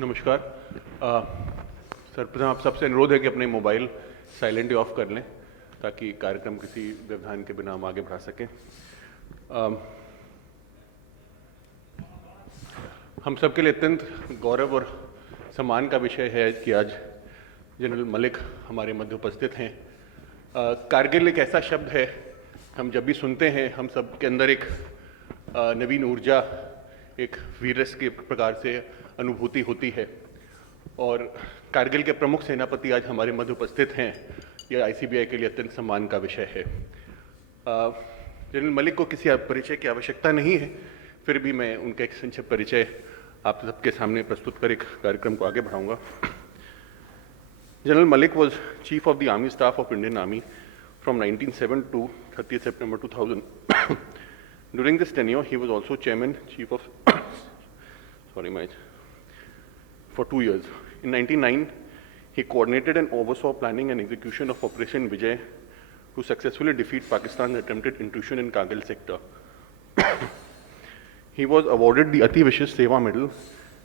नमस्कार सर्वप्रथम आप सबसे अनुरोध है कि अपने मोबाइल साइलेंट ऑफ कर लें ताकि कार्यक्रम किसी व्यवधान के बिना हम आगे बढ़ा सकें। हम सबके लिए अत्यंत गौरव और सम्मान का विषय है कि आज जनरल मलिक हमारे मध्य उपस्थित हैं। कारगिल एक ऐसा शब्द है, हम जब भी सुनते हैं हम सब के अंदर एक नवीन ऊर्जा, एक वीरस के प्रकार से अनुभूति होती है। और कारगिल के प्रमुख सेनापति आज हमारे मध्य उपस्थित हैं, यह आईसीबीआई के लिए अत्यंत सम्मान का विषय है। जनरल मलिक को किसी परिचय की आवश्यकता नहीं है, फिर भी मैं उनका एक संक्षिप्त परिचय आप सबके सामने प्रस्तुत कर एक कार्यक्रम को आगे बढ़ाऊंगा। General Malik was Chief of the Army Staff of Indian Army from 1907 to 30th September 2000. During this tenure, he was also Chairman, Chief of for 2 years. In 1999, he coordinated and oversaw planning and execution of Operation Vijay to successfully defeat Pakistan's attempted intrusion in Kargil sector. He was awarded the Ati Vishesh Seva Medal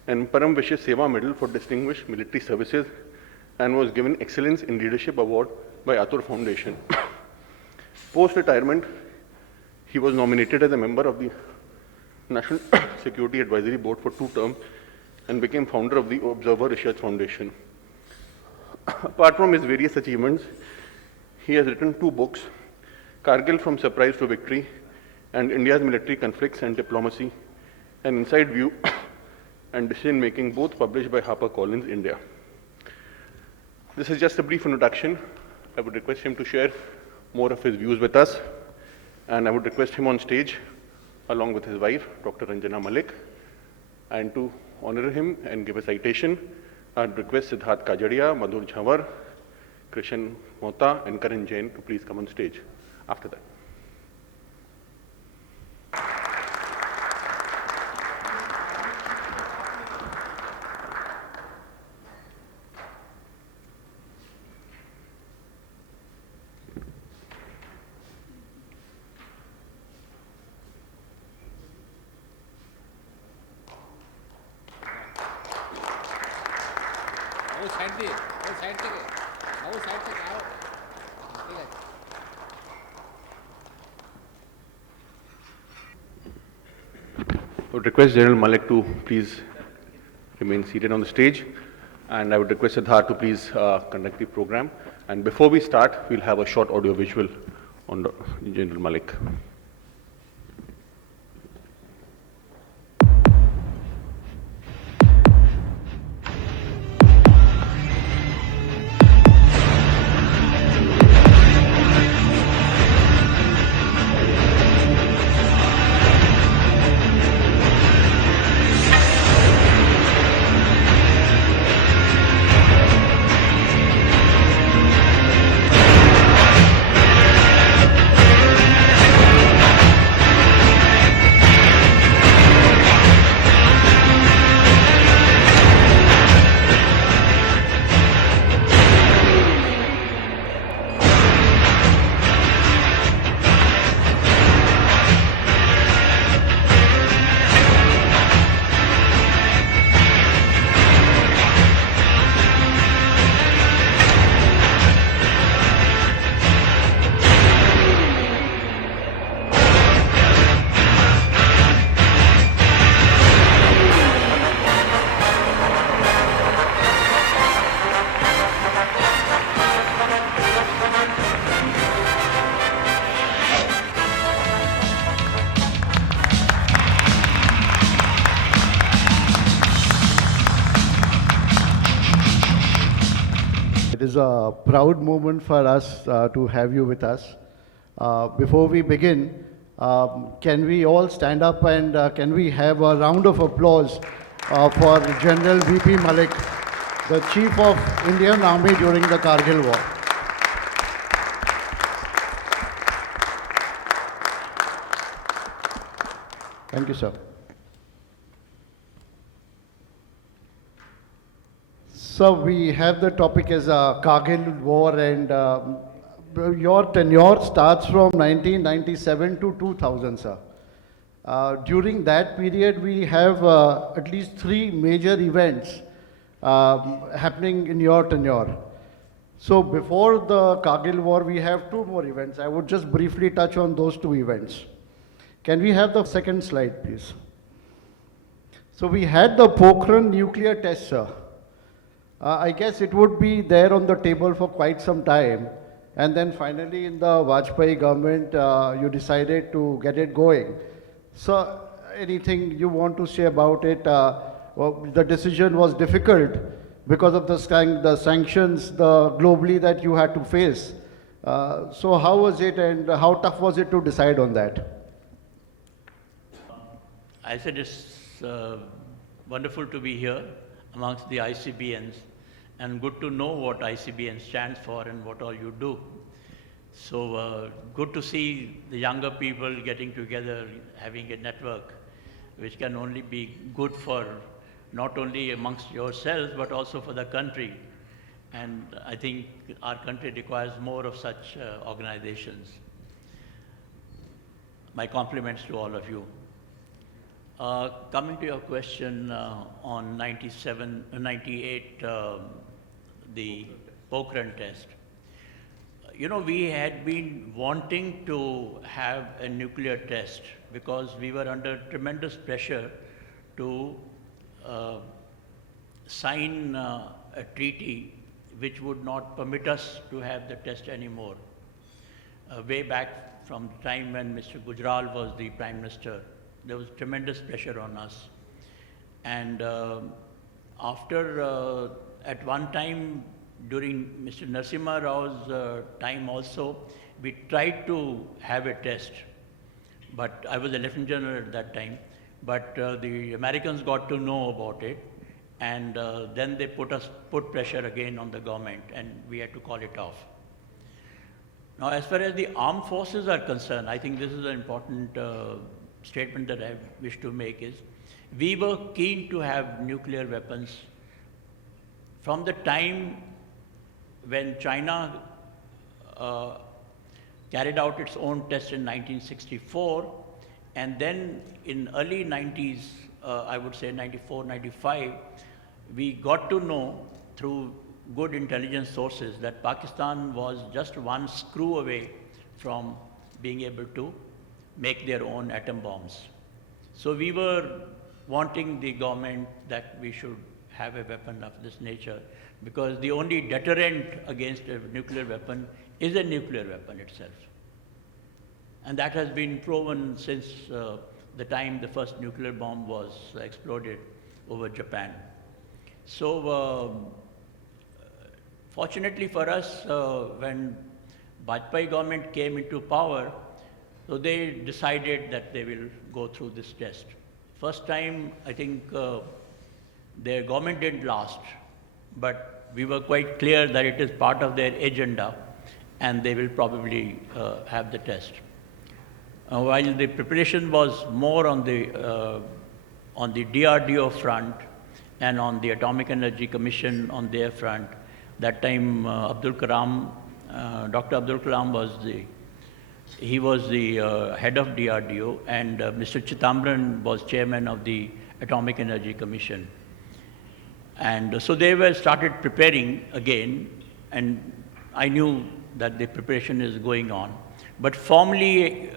and Param Vishesh Seva Medal for distinguished military services and was given Excellence in Leadership Award by Atur Foundation. Post-retirement, he was nominated as a member of the National Security Advisory Board for 2 terms and became founder of the Observer Research Foundation. Apart from his various achievements, he has written 2 books, Kargil From Surprise to Victory and India's Military Conflicts and Diplomacy, An Inside View and Decision Making, both published by HarperCollins, India. This is just a brief introduction. I would request him to share more of his views with us, and I would request him on stage along with his wife, Dr. Ranjana Malik, and to honor him and give a citation, I would request Sidhartha Kajaria, Madhur Jhawar, Krishan Mohta, and Karan Jain to please come on stage after that. I would request General Malik to please remain seated on the stage, and I would request Sidharth to please conduct the program. And before we start, we'll have a short audio visual on General Malik. It is a proud moment for us to have you with us. Before we begin, can we all stand up and can we have a round of applause for General V P Malik, the Chief of Indian Army during the Kargil War. Thank you, sir. So we have the topic as Kargil War, and your tenure starts from 1997 to 2000, sir. During that period, we have at least 3 major events happening in your tenure. So before the Kargil War, we have two more events. I would just briefly touch on those two events. Can we have the second slide, please? So we had the Pokhran nuclear test, sir. I guess it would be there on the table for quite some time. And then finally in the Vajpayee government, you decided to get it going. So anything you want to say about it? Well, the decision was difficult because of the sanctions globally that you had to face. So how was it and how tough was it to decide on that? I said it's wonderful to be here amongst the ICBNs and good to know what ICBN stands for and what all you do. So good to see the younger people getting together, having a network, which can only be good for not only amongst yourselves, but also for the country. And I think our country requires more of such organizations. My compliments to all of you. Coming to your question on 98, the Pokhran test. You know, we had been wanting to have a nuclear test because we were under tremendous pressure to sign a treaty which would not permit us to have the test anymore. Way back from the time when Mr. Gujral was the Prime Minister, there was tremendous pressure on us. And at one time during Mr. Narasimha Rao's time also, we tried to have a test. But I was a Lieutenant General at that time. But the Americans got to know about it, and then they put pressure again on the government, and we had to call it off. Now, as far as the armed forces are concerned, I think this is an important statement that I wish to make is, we were keen to have nuclear weapons from the time when China carried out its own test in 1964, and then in early 90s, I would say 94, 95, we got to know through good intelligence sources that Pakistan was just one screw away from being able to make their own atom bombs. So we were wanting the government that we should have a weapon of this nature, because the only deterrent against a nuclear weapon is a nuclear weapon itself. And that has been proven since the time the first nuclear bomb was exploded over Japan. So fortunately for us, when Vajpayee government came into power, so they decided that they will go through this test. First time, I think their government didn't last, but we were quite clear that it is part of their agenda and they will probably have the test. While the preparation was more on the DRDO front and on the Atomic Energy Commission on their front, that time Dr. Abdul Kalam was the head of DRDO, and Mr. Chitambran was chairman of the Atomic Energy Commission. And so they were started preparing again, and I knew that the preparation is going on. But formally,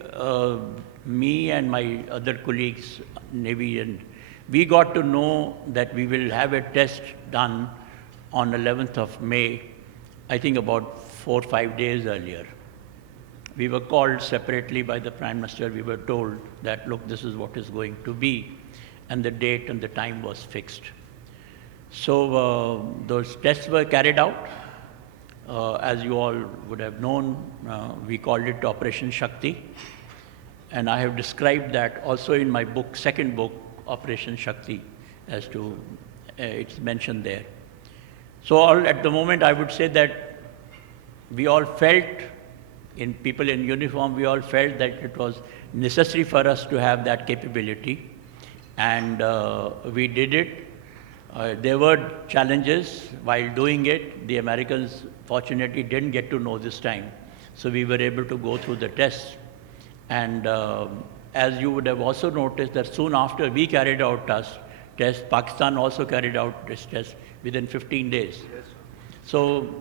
me and my other colleagues, Navy, and we got to know that we will have a test done on 11th of May, I think about 4 or 5 days earlier. We were called separately by the Prime Minister. We were told that, look, this is what is going to be, and the date and the time was fixed. So those tests were carried out. As you all would have known, we called it Operation Shakti. And I have described that also in my book, second book, Operation Shakti, as to it's mentioned there. So at the moment, I would say that we all felt, people in uniform, we all felt that it was necessary for us to have that capability. And we did it. There were challenges while doing it. The Americans, fortunately, didn't get to know this time. So we were able to go through the tests. And as you would have also noticed, that soon after we carried out test. Pakistan also carried out this test within 15 days. So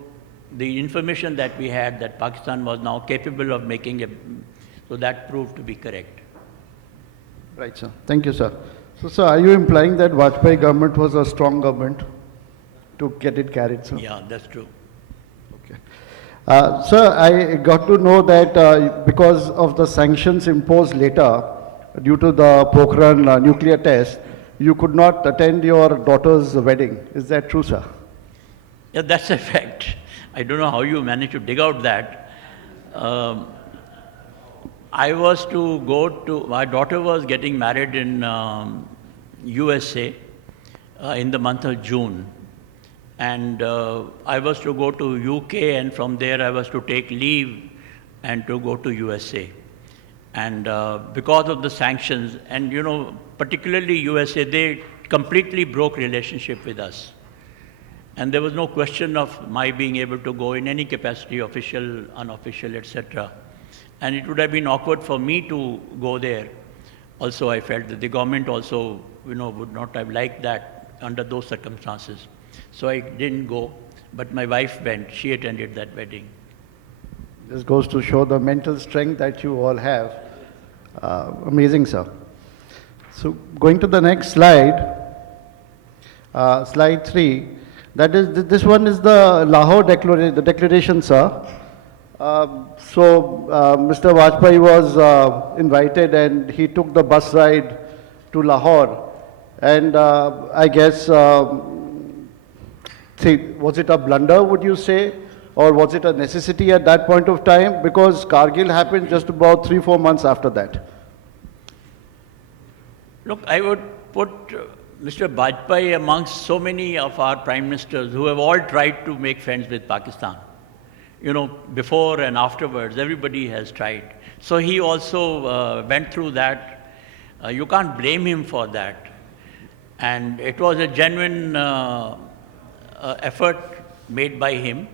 the information that we had that Pakistan was now capable of making so that proved to be correct. Right, sir. Thank you, sir. So, sir, are you implying that Vajpayee government was a strong government to get it carried, sir? Yeah, that's true. Okay. Sir, I got to know that because of the sanctions imposed later due to the Pokhran nuclear test, you could not attend your daughter's wedding. Is that true, sir? Yeah, that's a fact. I don't know how you managed to dig out that. I was to go to, my daughter was getting married in USA in the month of June. And I was to go to UK, and from there I was to take leave and to go to USA. And because of the sanctions, and you know, particularly USA, they completely broke relationship with us. And there was no question of my being able to go in any capacity, official, unofficial, etc. And it would have been awkward for me to go there. Also, I felt that the government also, you know, would not have liked that under those circumstances. So I didn't go, but my wife went. She attended that wedding. This goes to show the mental strength that you all have. Amazing, sir. So going to the next slide, slide 3. That is, this one is the Lahore declaration, sir. Mr. Vajpayee was invited and he took the bus ride to Lahore. And I guess, was it a blunder, would you say? Or was it a necessity at that point of time? Because Kargil happened just about 3-4 months after that. Look, I would put Mr. Vajpayee amongst so many of our prime ministers who have all tried to make friends with Pakistan. You know, before and afterwards, everybody has tried. So he also went through that. You can't blame him for that. And it was a genuine effort made by him.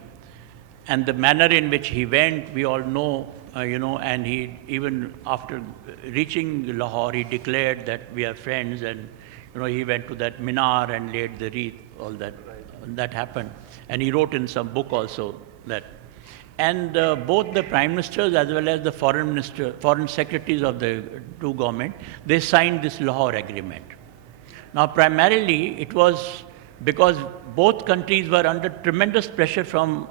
And the manner in which he went, we all know, you know, and he, even after reaching Lahore, he declared that we are friends, and, you know, he went to that Minar and laid the wreath, all that, that happened. And he wrote in some book also that. And both the prime ministers as well as the foreign secretaries of the two government, they signed this Lahore agreement. Now, primarily, it was because both countries were under tremendous pressure from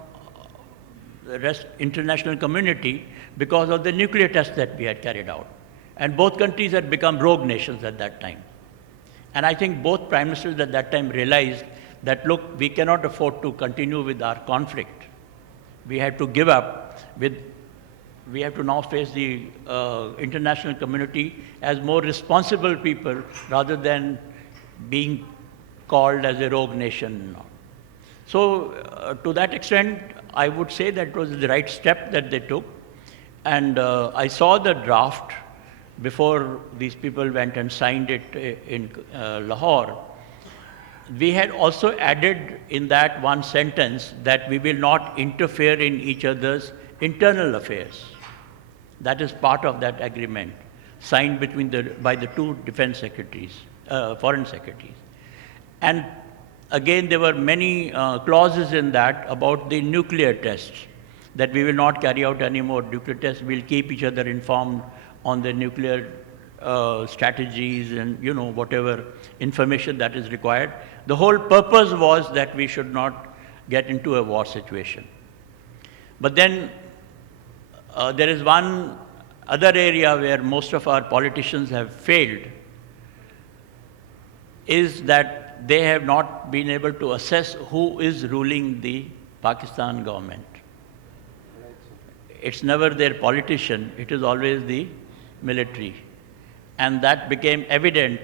the international community because of the nuclear tests that we had carried out. And both countries had become rogue nations at that time. And I think both prime ministers at that time realized that, look, we cannot afford to continue with our conflict. We had to give up. We have to now face the international community as more responsible people rather than being called as a rogue nation. So to that extent, I would say that was the right step that they took. And I saw the draft before these people went and signed it in Lahore. We had also added in that one sentence that we will not interfere in each other's internal affairs. That is part of that agreement signed by the two defense secretaries, foreign secretaries. And again, there were many clauses in that about the nuclear tests, that we will not carry out any more nuclear tests. We'll keep each other informed on the nuclear strategies and, you know, whatever information that is required. The whole purpose was that we should not get into a war situation. But then there is one other area where most of our politicians have failed, is that they have not been able to assess who is ruling the Pakistan government. It's never their politician, it is always the military. And that became evident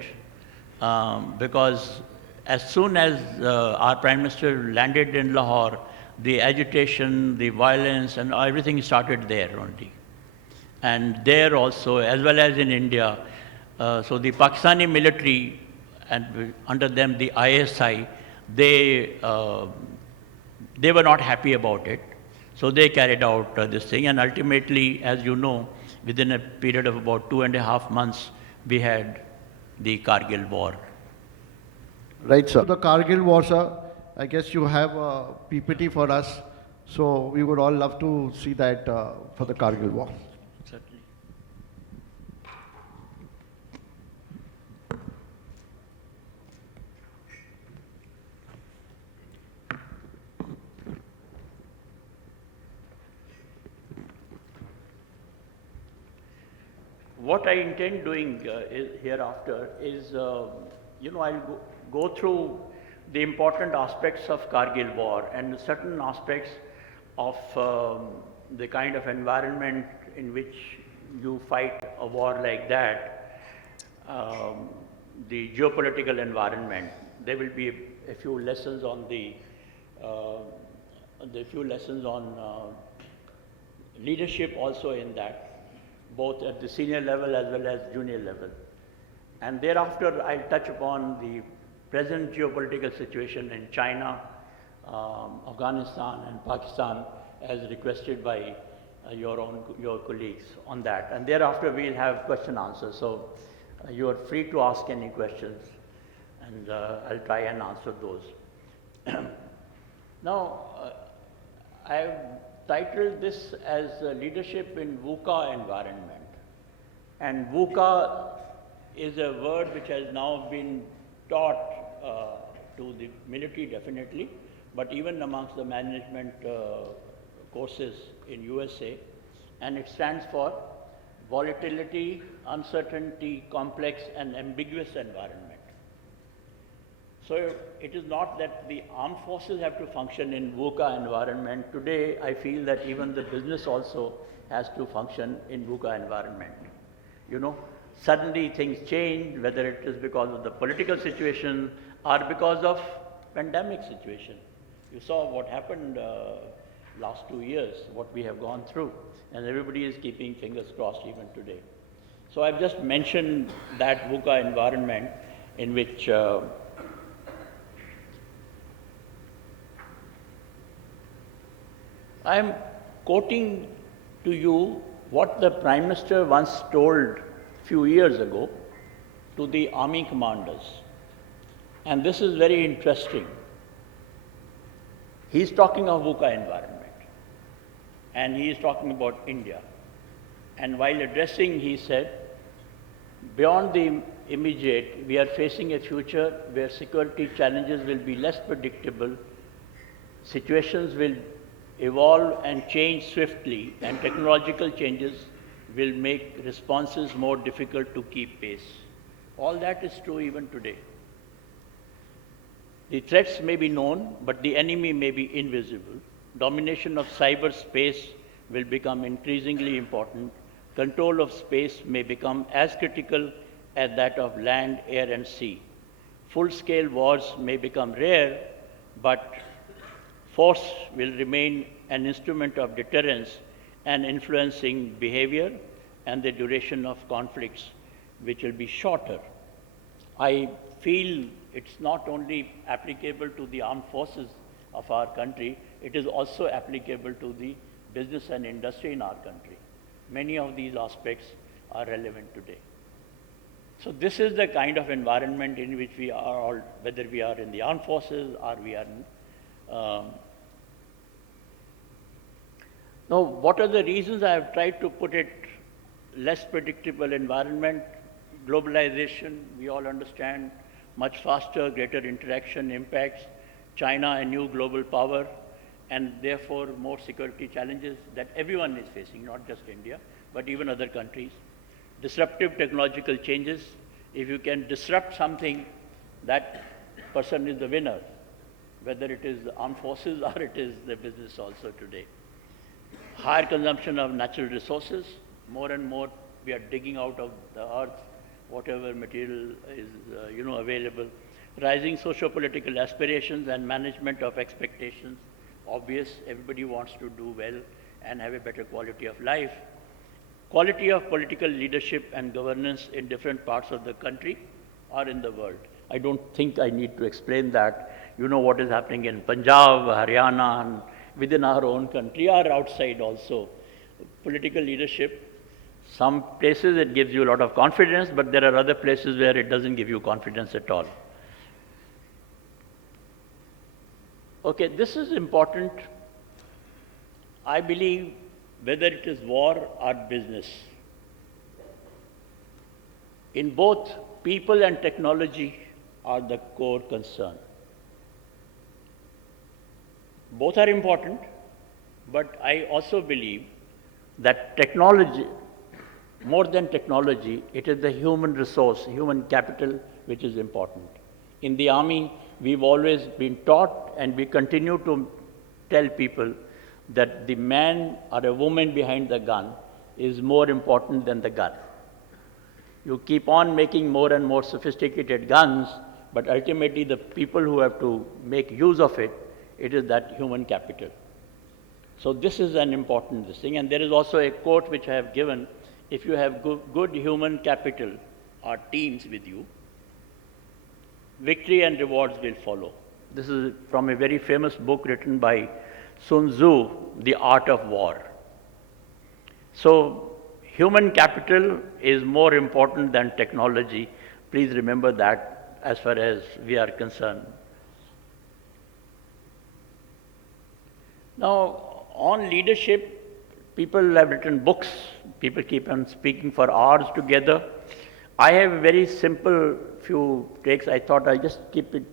because as soon as our Prime Minister landed in Lahore, the agitation, the violence, and everything started there only. And there also, as well as in India, so the Pakistani military, and under them the ISI, they were not happy about it. So they carried out this thing, and ultimately, as you know, within a period of about 2.5 months, we had the Kargil War. Right, sir. The Kargil War, sir, I guess you have a PPT for us, so we would all love to see that for the Kargil War. Certainly. What I intend doing hereafter is, I'll go through the important aspects of Kargil War and certain aspects of the kind of environment in which you fight a war like that, the geopolitical environment. There will be a few lessons on leadership also in that, both at the senior level as well as junior level. And thereafter, I'll touch upon the present geopolitical situation in China, Afghanistan and Pakistan as requested by your colleagues on that. And thereafter, we'll have question answers. So you are free to ask any questions and I'll try and answer those. Now, I've titled this as Leadership in VUCA Environment. And VUCA is a word which has now been taught to the military definitely, but even amongst the management courses in USA. And it stands for Volatility, Uncertainty, Complex and Ambiguous Environment. So it is not that the armed forces have to function in VUCA environment. Today, I feel that even the business also has to function in VUCA environment. Suddenly things change, whether it is because of the political situation or because of pandemic situation. You saw what happened last 2 years, what we have gone through, and everybody is keeping fingers crossed even today. So I've just mentioned that VUCA environment in which I am quoting to you what the Prime Minister once told a few years ago to the army commanders. And this is very interesting. He is talking of VUCA environment. And he is talking about India. And while addressing, he said, beyond the immediate, we are facing a future where security challenges will be less predictable, situations will evolve and change swiftly, and technological changes will make responses more difficult to keep pace. All that is true even today. The threats may be known, but the enemy may be invisible. Domination of cyberspace will become increasingly important. Control of space may become as critical as that of land, air, and sea. Full-scale wars may become rare, but force will remain an instrument of deterrence and influencing behavior and the duration of conflicts, which will be shorter. I feel it's not only applicable to the armed forces of our country, it is also applicable to the business and industry in our country. Many of these aspects are relevant today. So this is the kind of environment in which we are all, whether we are in the armed forces or we are in now, what are the reasons I have tried to put it less predictable environment? Globalization, we all understand, much faster, greater interaction impacts, China a new global power, and therefore more security challenges that everyone is facing, not just India, but even other countries. Disruptive technological changes, if you can disrupt something, that person is the winner, whether it is the armed forces or it is the business also today. Higher consumption of natural resources, more and more we are digging out of the earth whatever material is available. Rising socio-political aspirations and management of expectations, obvious, everybody wants to do well and have a better quality of life. Quality of political leadership and governance in different parts of the country or in the world. I don't think I need to explain that. You know what is happening in Punjab, Haryana, and within our own country or outside also. Political leadership, some places it gives you a lot of confidence, but there are other places where it doesn't give you confidence at all. Okay, this is important. I believe whether it is war or business, in both, people and technology are the core concern. Both are important, but I also believe that technology, more than technology, it is the human resource, human capital, which is important. In the army, we've always been taught, and we continue to tell people that the man or a woman behind the gun is more important than the gun. You keep on making more and more sophisticated guns, but ultimately the people who have to make use of it, it is that human capital. So this is an important thing. And there is also a quote which I have given: if you have good human capital or teams with you, victory and rewards will follow. This is from a very famous book written by Sun Tzu, The Art of War. So human capital is more important than technology. Please remember that as far as we are concerned. Now, on leadership, people have written books. People keep on speaking for hours together. I have a very simple few takes. I thought I'd just keep it,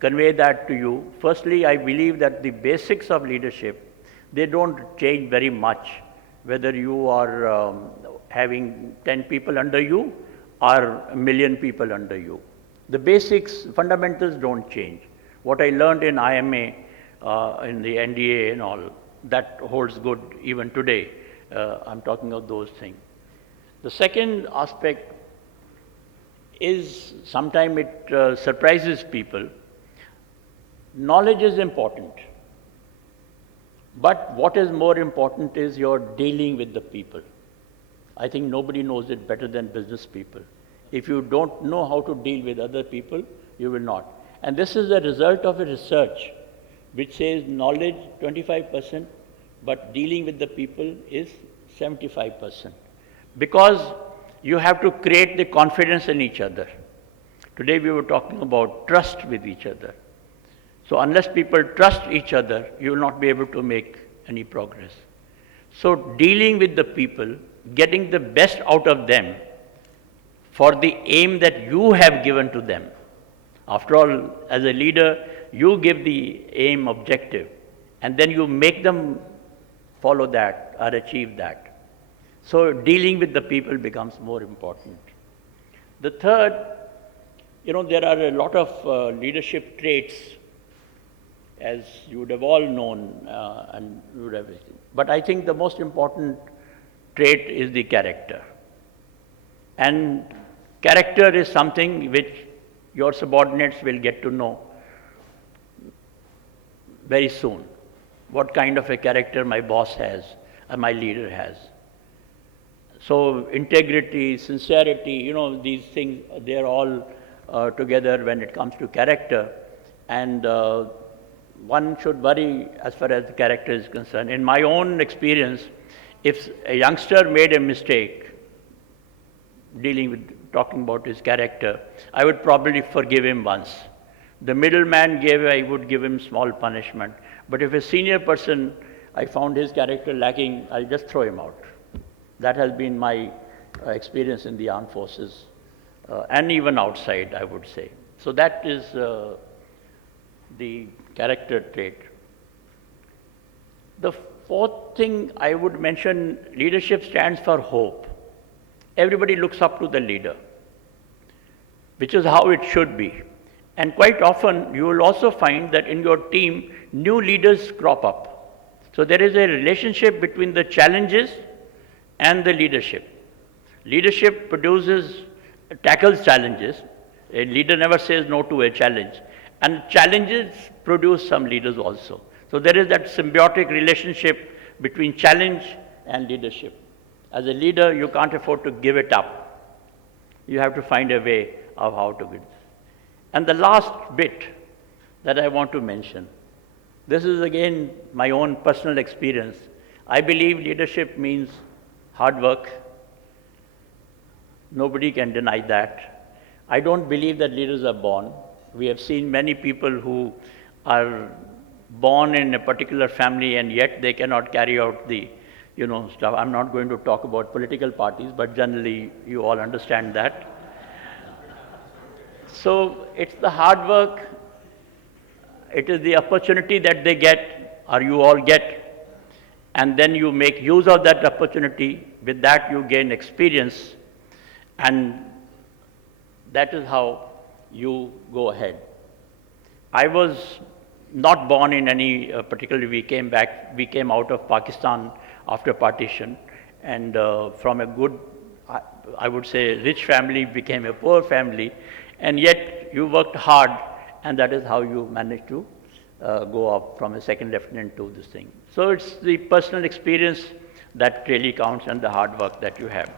convey that to you. Firstly, I believe that the basics of leadership, they don't change very much, whether you are having 10 people under you or a million people under you. The basics, fundamentals don't change. What I learned in IMA, in the NDA and all, that holds good even today. I'm talking of those things. The second aspect is, sometimes it surprises people. Knowledge is important. But what is more important is your dealing with the people. I think nobody knows it better than business people. If you don't know how to deal with other people, you will not. And this is a result of a research which says knowledge 25%, but dealing with the people is 75%. Because you have to create the confidence in each other. Today we were talking about trust with each other. So unless people trust each other, you will not be able to make any progress. So dealing with the people, getting the best out of them for the aim that you have given to them. After all, as a leader, you give the aim objective, and then you make them follow that or achieve that. So dealing with the people becomes more important. The third, there are a lot of leadership traits, as you would have all known, and you would have everything. But I think the most important trait is the character. And character is something which your subordinates will get to know very soon. What kind of a character my boss has and my leader has. So integrity, sincerity, these things, they're all together when it comes to character. And one should worry as far as the character is concerned. In my own experience, if a youngster made a mistake, talking about his character, I would probably forgive him once. The middleman I would give him small punishment. But if a senior person, I found his character lacking, I'll just throw him out. That has been my experience in the armed forces, and even outside, I would say. So that is the character trait. The fourth thing I would mention, leadership stands for hope. Everybody looks up to the leader, which is how it should be. And quite often, you will also find that in your team, new leaders crop up. So there is a relationship between the challenges and the leadership. Leadership tackles challenges. A leader never says no to a challenge. And challenges produce some leaders also. So there is that symbiotic relationship between challenge and leadership. As a leader, you can't afford to give it up. You have to find a way of how to do it. And the last bit that I want to mention, this is again my own personal experience. I believe leadership means hard work. Nobody can deny that. I don't believe that leaders are born. We have seen many people who are born in a particular family and yet they cannot carry out the, stuff. I'm not going to talk about political parties, but generally you all understand that. So it's the hard work, it is the opportunity that they get, or you all get, and then you make use of that opportunity. With that you gain experience, and that is how you go ahead. I was not born in any particularly, we came out of Pakistan after partition, and from a good, I would say, rich family became a poor family, and yet you worked hard, and that is how you managed to go up from a second lieutenant to this thing. So it's the personal experience that really counts and the hard work that you have.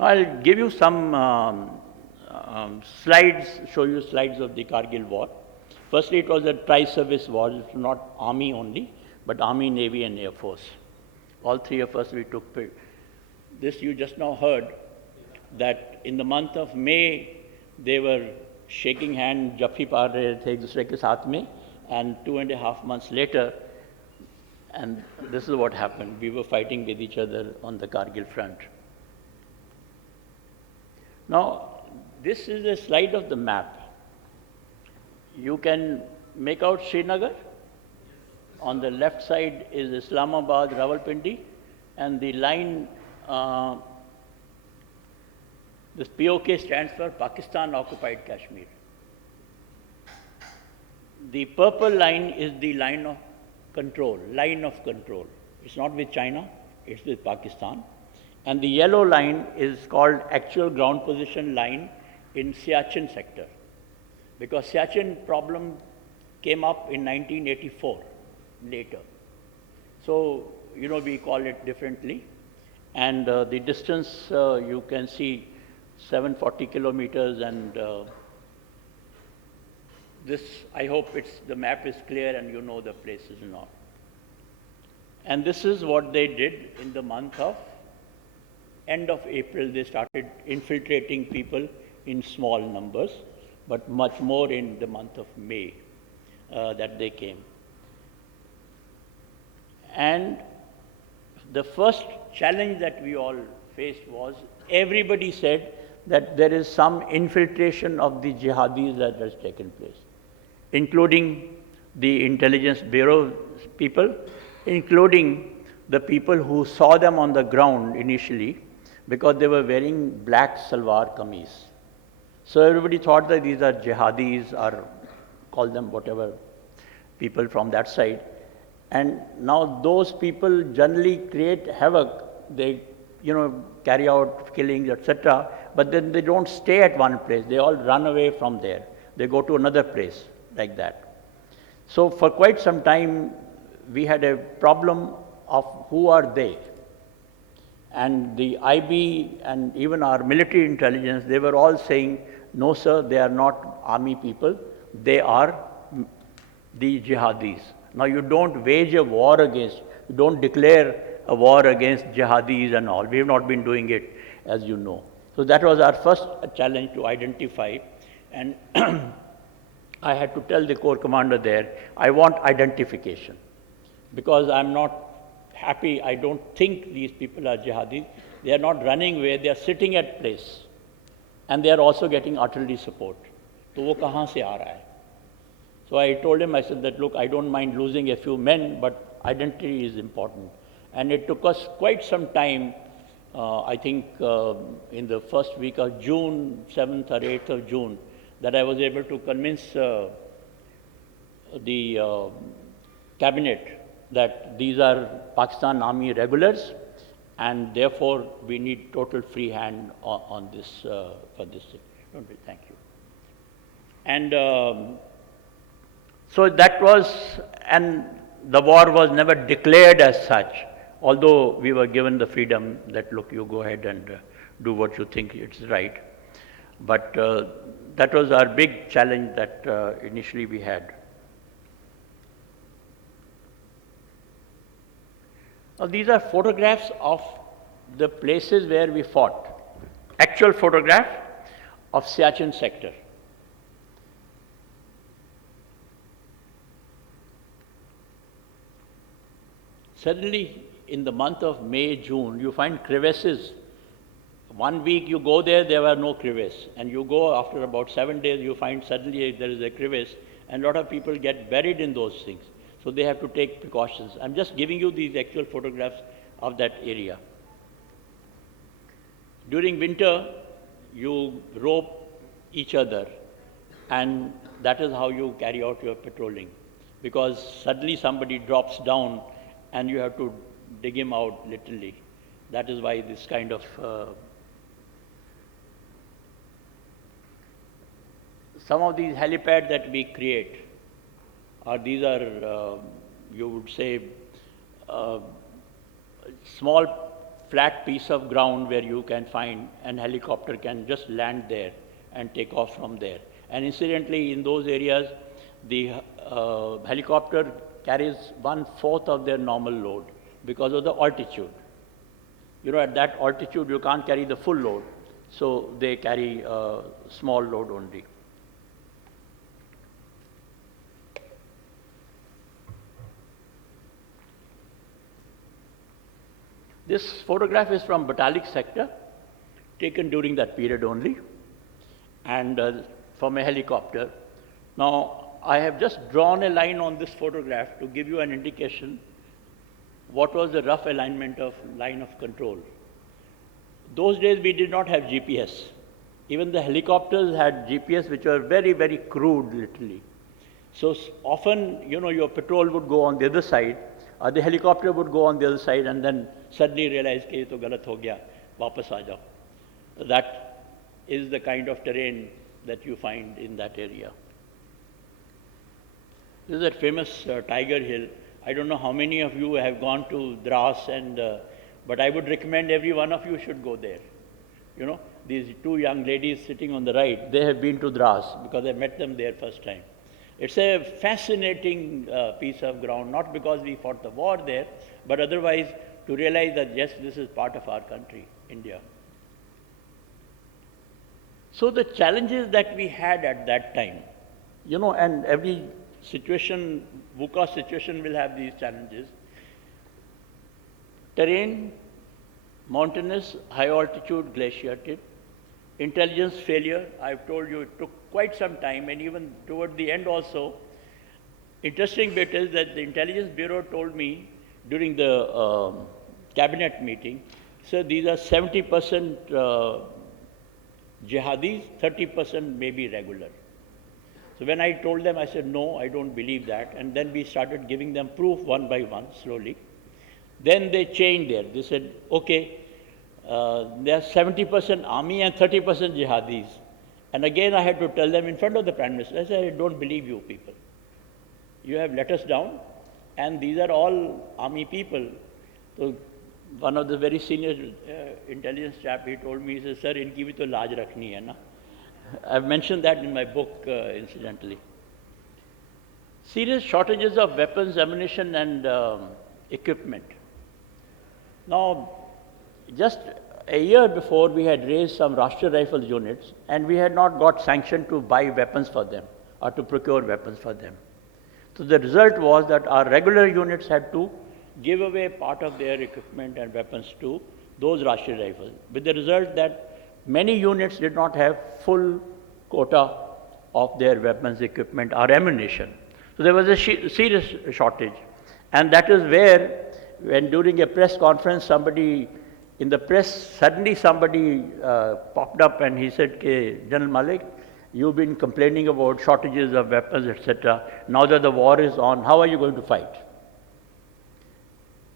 I'll give you some slides, show you slides of the Kargil War. Firstly, it was a tri-service war. It's not Army only, but Army, Navy, and Air Force. All three of us, we took part. This you just now heard, that in the month of May, they were shaking hands, jaffi paar rahe the ek dusre ke saath mein, and 2.5 months later, and this is what happened. We were fighting with each other on the Kargil front. Now, this is a slide of the map. You can make out Srinagar. On the left side is Islamabad, Rawalpindi, and the line, this POK stands for Pakistan Occupied Kashmir. The purple line is the line of control. It's not with China, it's with Pakistan. And the yellow line is called actual ground position line in Siachen sector, because Siachen problem came up in 1984 later. So, we call it differently. And the distance, you can see 740 kilometers, and this, I hope the map is clear and you know the places and all. And this is what they did in the month of end of April. They started infiltrating people in small numbers, but much more in the month of May that they came. And the first challenge that we all faced was, everybody said that there is some infiltration of the jihadis that has taken place, including the intelligence bureau people, including the people who saw them on the ground initially, because they were wearing black salwar kameez. So everybody thought that these are jihadis, or call them whatever, people from that side. And now those people generally create havoc. They, carry out killings, etc. But then they don't stay at one place. They all run away from there. They go to another place, like that. So for quite some time, we had a problem of who are they. And the IB and even our military intelligence, they were all saying, no sir, they are not army people, they are the jihadis. Now you don't wage a war against, you don't declare a war against jihadis and all. We have not been doing it, as you know. So that was our first challenge, to identify. And I had to tell the corps commander there, I want identification, because I'm not happy. I don't think these people are jihadis. They are not running away, they are sitting at place. And they are also getting artillery support. So wo kahan se aa raha hai? So I told him, I said that, look, I don't mind losing a few men, but identity is important. And it took us quite some time, I think in the first week of June, 7th or 8th of June, that I was able to convince the cabinet that these are Pakistan Army regulars, and therefore we need total free hand on this, for this thing. Don't we? Thank you. And so that was, and the war was never declared as such, although we were given the freedom that, look, you go ahead and do what you think it's right. But that was our big challenge that initially we had. Now, these are photographs of the places where we fought. Actual photograph of Siachen sector. suddenly in the month of May, June, you find crevasses. 1 week you go there, there were no crevice. And you go after about 7 days, you find suddenly there is a crevice, and a lot of people get buried in those things. So they have to take precautions. I'm just giving you these actual photographs of that area. During winter, you rope each other, and that is how you carry out your patrolling. Because suddenly somebody drops down and you have to dig him out literally. That is why this kind of some of these helipads that we create, these are, you would say, small flat piece of ground where you can find an helicopter can just land there and take off from there. And incidentally, in those areas, the helicopter carries 1/4 of their normal load because of the altitude. You know, at that altitude, you can't carry the full load, so they carry a small load only. This photograph is from Batalic sector, taken during that period only, and from a helicopter. Now, I have just drawn a line on this photograph to give you an indication what was the rough alignment of line of control. Those days we did not have GPS. Even the helicopters had GPS, which were very, very crude, literally. So often, you know, your patrol would go on the other side, or the helicopter would go on the other side, and then suddenly realize कि ये तो गलत हो गया, वापस आ जाओ. That is the kind of terrain that you find in that area. This is that famous Tiger Hill. I don't know how many of you have gone to Dras, but I would recommend every one of you should go there. You know, these two young ladies sitting on the right, they have been to Dras because I met them there first time. It's a fascinating piece of ground, not because we fought the war there, but otherwise to realize that yes, this is part of our country, India. So the challenges that we had at that time, you know, and every situation, VUCA situation will have these challenges. Terrain, mountainous, high altitude, glacier tip. Intelligence failure, I've told you it took quite some time, and even toward the end also. Interesting bit is that the Intelligence Bureau told me during the cabinet meeting, so these are 70% jihadis, 30% maybe regular. So when I told them, I said, no, I don't believe that. And then we started giving them proof one by one, slowly. Then they changed there. They said, okay, there are 70% army and 30% jihadis. And again, I had to tell them in front of the Prime Minister, I said, I don't believe you people. You have let us down, and these are all army people. So one of the very senior intelligence chap, he told me, he said, sir, inki bhi to laaj rakhni hai na. I've mentioned that in my book, incidentally. Serious shortages of weapons, ammunition, and equipment. Now, just a year before, we had raised some Rashtriya Rifle units, and we had not got sanction to buy weapons for them or to procure weapons for them. So the result was that our regular units had to give away part of their equipment and weapons to those Rashtriya Rifles, with the result that many units did not have full quota of their weapons, equipment, or ammunition. So there was a serious shortage. And that is where, when during a press conference, somebody in the press, suddenly somebody popped up and he said, General Malik, you've been complaining about shortages of weapons, etc. Now that the war is on, how are you going to fight?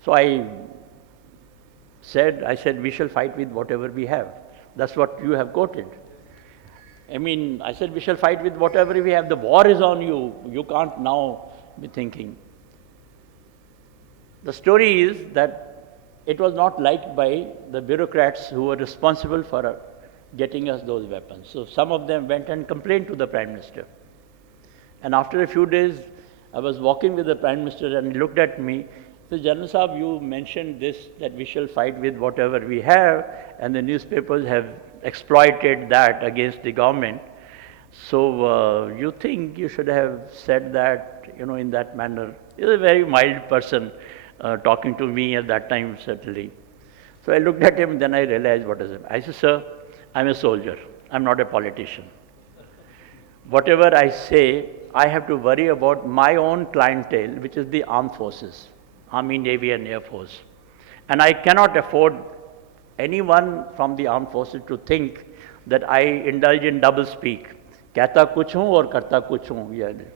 So I said, we shall fight with whatever we have. That's what you have quoted. I mean, I said, we shall fight with whatever we have. The war is on you. You can't now be thinking. The story is that it was not liked by the bureaucrats who were responsible for getting us those weapons. So some of them went and complained to the Prime Minister. And after a few days, I was walking with the Prime Minister and he looked at me. He said, General Sahab, you mentioned this, that we shall fight with whatever we have, and the newspapers have exploited that against the government. So you think you should have said that, you know, in that manner. He's a very mild person. talking to me at that time, certainly. So I looked at him, then I realized what is it. I said, sir, I'm a soldier. I'm not a politician. Whatever I say, I have to worry about my own clientele, which is the armed forces, Army, Navy, and Air Force. And I cannot afford anyone from the armed forces to think that I indulge in double speak. Kehta kuch hoon aur karta kuch hoon.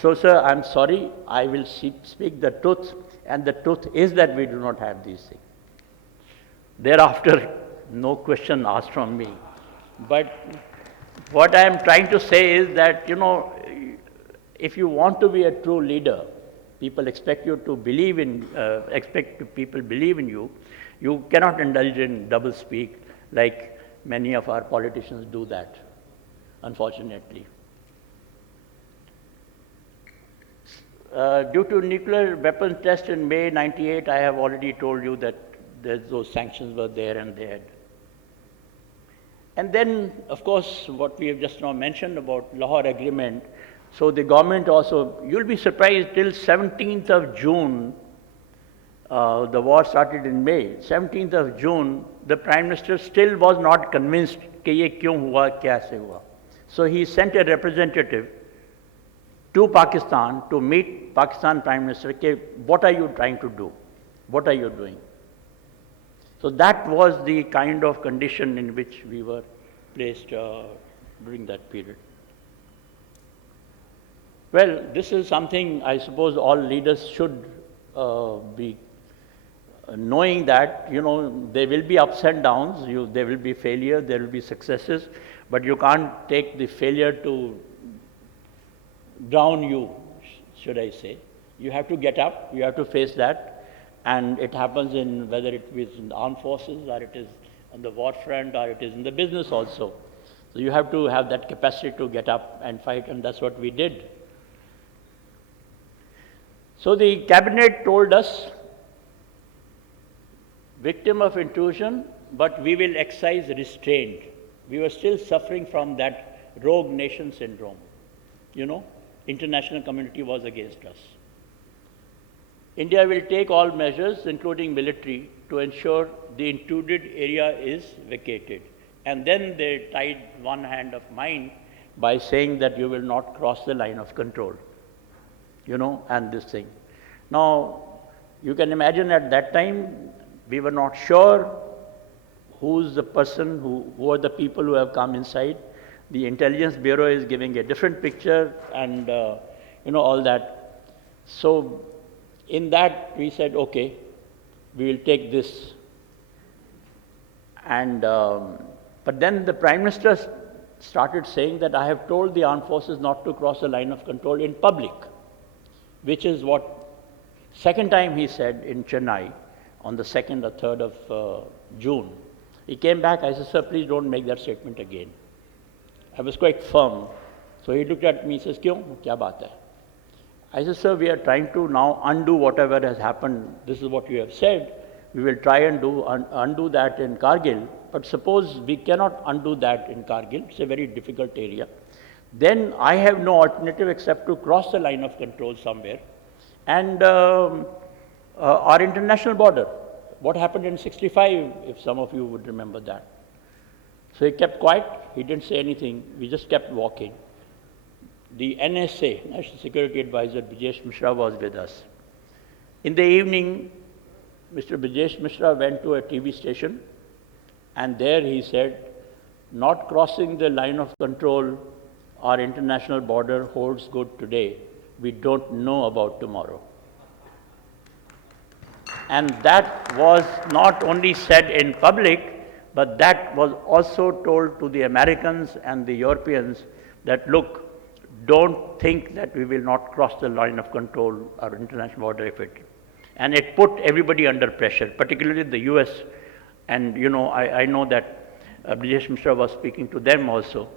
So, sir, I'm sorry. I will speak the truth, and the truth is that we do not have these things. Thereafter, no question asked from me. But what I am trying to say is that, if you want to be a true leader, people expect you to believe in, people believe in you. You cannot indulge in double speak like many of our politicians do that, unfortunately. Due to nuclear weapons test in May '98, I have already told you that those sanctions were there and they had. And then, of course, what we have just now mentioned about Lahore Agreement. So the government also, you'll be surprised, till 17th of June, the war started in May. 17th of June, the Prime Minister still was not convinced कि ये क्यों हुआ, कैसे हुआ. So he sent a representative to Pakistan to meet Pakistan Prime Minister. Ke, what are you trying to do? What are you doing? So that was the kind of condition in which we were placed during that period. Well, this is something I suppose all leaders should be knowing that, there will be ups and downs, there will be failure, there will be successes, but you can't take the failure to drown you, should I say. You have to get up, you have to face that. And it happens in whether it is in the armed forces, or it is on the war front, or it is in the business also. So you have to have that capacity to get up and fight, and that's what we did. So the cabinet told us, victim of intrusion, but we will exercise restraint. We were still suffering from that rogue nation syndrome. International community was against us. India will take all measures, including military, to ensure the intruded area is vacated. And then they tied one hand of mine by saying that you will not cross the line of control, and this thing. Now, you can imagine at that time, we were not sure who's the person, who are the people who have come inside. The Intelligence Bureau is giving a different picture, and all that. So, in that, we said, okay, we will take this. And, but then the Prime Minister started saying that I have told the armed forces not to cross the line of control in public, which is what second time he said in Chennai on the 2nd or 3rd of June. He came back, I said, sir, please don't make that statement again. I was quite firm. So he looked at me, he says, "Kyun? Kya baat hai?" I said, sir, we are trying to now undo whatever has happened. This is what you have said. We will try and undo that in Kargil. But suppose we cannot undo that in Kargil. It's a very difficult area. Then I have no alternative except to cross the line of control somewhere. And our international border. What happened in '65, if some of you would remember that. So he kept quiet. He didn't say anything. We just kept walking. The NSA, National Security Advisor, Brijesh Mishra, was with us. In the evening, Mr. Brijesh Mishra went to a TV station, and there he said, not crossing the line of control, our international border holds good today. We don't know about tomorrow. And that was not only said in public, but that was also told to the Americans and the Europeans that, look, don't think that we will not cross the line of control, our international border if it. And it put everybody under pressure, particularly the US. And I know that Brijesh Mishra was speaking to them also.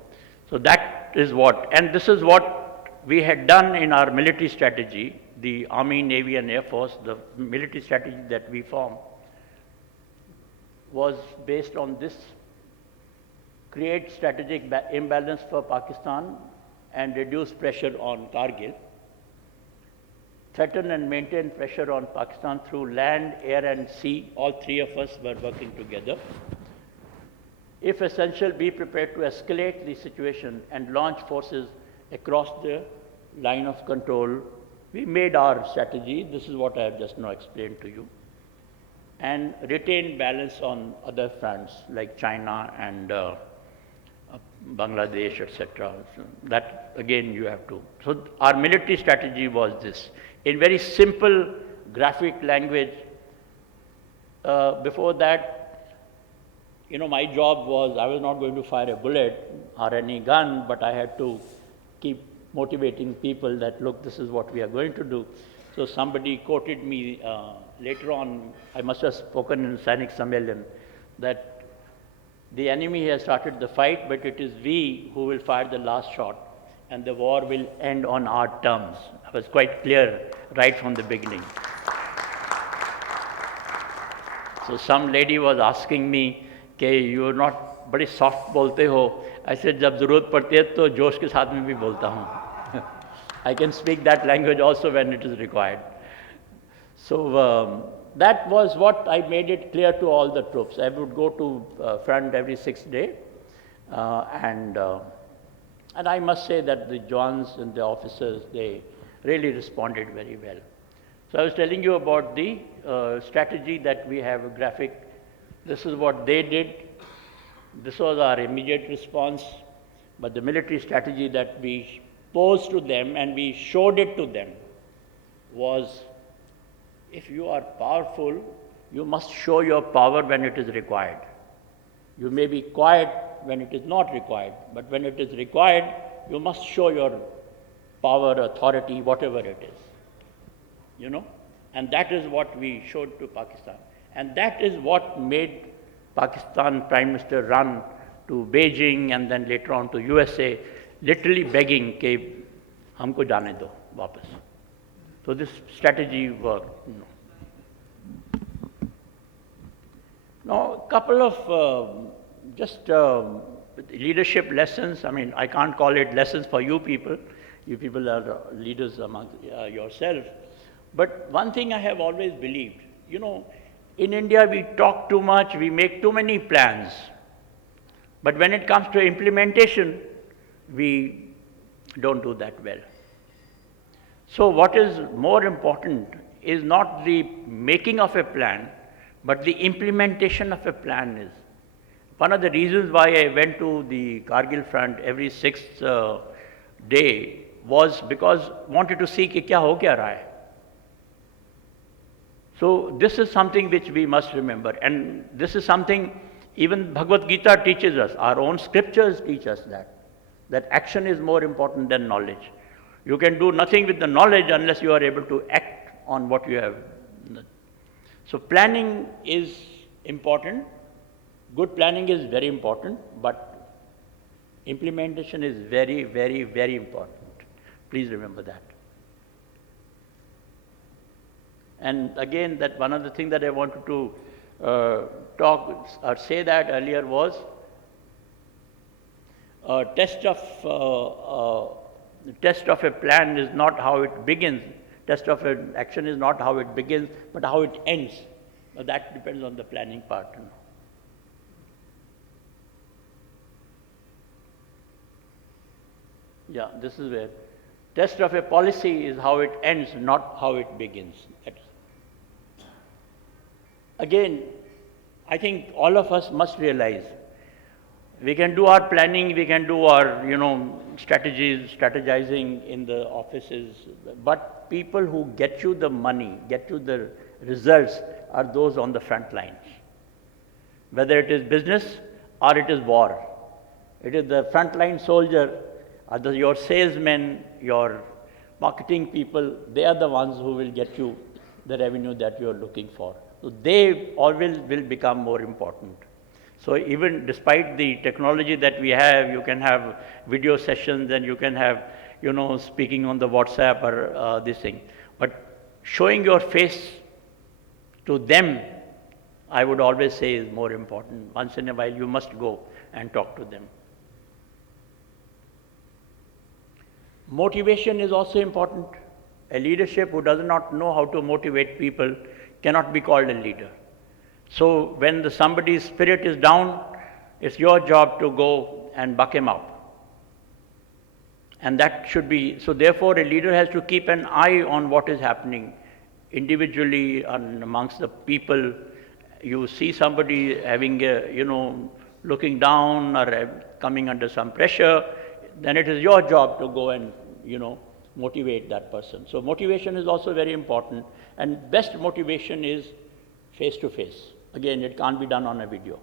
So that is what, and this is what we had done in our military strategy, the Army, Navy and Air Force. The military strategy that we formed was based on this: create strategic imbalance for Pakistan and reduce pressure on Kargil. threaten and maintain pressure on Pakistan through land, air and sea. All three of us were working together. If essential, be prepared to escalate the situation and launch forces across the line of control. We made our strategy. This is what I have just now explained to you. And retain balance on other fronts like China and Bangladesh, etc. So that again you have to. So our military strategy was this. In very simple graphic language, before that, my job was, I was not going to fire a bullet or any gun, but I had to keep motivating people that, look, this is what we are going to do. So somebody quoted me later on, I must have spoken in Sainik Sammelan, that the enemy has started the fight, but it is we who will fire the last shot, and the war will end on our terms. I was quite clear right from the beginning. So some lady was asking me, कि you are not बड़ी soft बोलते हो. I said जब ज़रूरत पड़ती है तो जोश के साथ में भी बोलता हूँ. I can speak that language also when it is required. So that was what I made it clear to all the troops. I would go to front every 6th day, and I must say that the Johns and the officers, they really responded very well. So I was telling you about the strategy that we have, a graphic. This is what they did. This was our immediate response. But the military strategy that we posed to them and we showed it to them was, if you are powerful, you must show your power when it is required. You may be quiet when it is not required, but when it is required, you must show your power, authority, whatever it is. And that is what we showed to Pakistan. And that is what made Pakistan Prime Minister run to Beijing and then later on to USA, literally begging कि हमको जाने दो वापस. So this strategy worked. Now, a couple of just leadership lessons. I mean, I can't call it lessons for you people. You people are leaders among yourselves. But one thing I have always believed, in India, we talk too much, we make too many plans. But when it comes to implementation, we don't do that well. So what is more important is not the making of a plan, but the implementation of a plan is. One of the reasons why I went to the Kargil front every 6th day was because I wanted to see कि क्या हो क्या रहा है. So this is something which we must remember, and this is something even Bhagavad Gita teaches us, our own scriptures teach us that action is more important than knowledge. You can do nothing with the knowledge unless you are able to act on what you have. So planning is important, good planning is very important, but implementation is very, very, very important. Please remember that. And again, that one of the things that I wanted to talk or say that earlier was test of a plan is not how it begins. Test of an action is not how it begins, but how it ends. Now that depends on the planning part. Yeah, this is where test of a policy is how it ends, not how it begins. Again, I think all of us must realize we can do our planning, we can do our, strategizing in the offices, but people who get you the money, get you the results are those on the front lines. Whether it is business or it is war. It is the frontline soldier, your salesmen, your marketing people, they are the ones who will get you the revenue that you are looking for. So they always will become more important. So even despite the technology that we have, you can have video sessions and you can have, speaking on the WhatsApp or this thing. But showing your face to them, I would always say is more important. Once in a while, you must go and talk to them. Motivation is also important. A leadership who does not know how to motivate people cannot be called a leader. So when somebody's spirit is down, it's your job to go and buck him up. And that should be, so therefore a leader has to keep an eye on what is happening individually and amongst the people. You see somebody having looking down or coming under some pressure, then it is your job to go and, motivate that person. So motivation is also very important, and best motivation is face to face. Again, it can't be done on a video.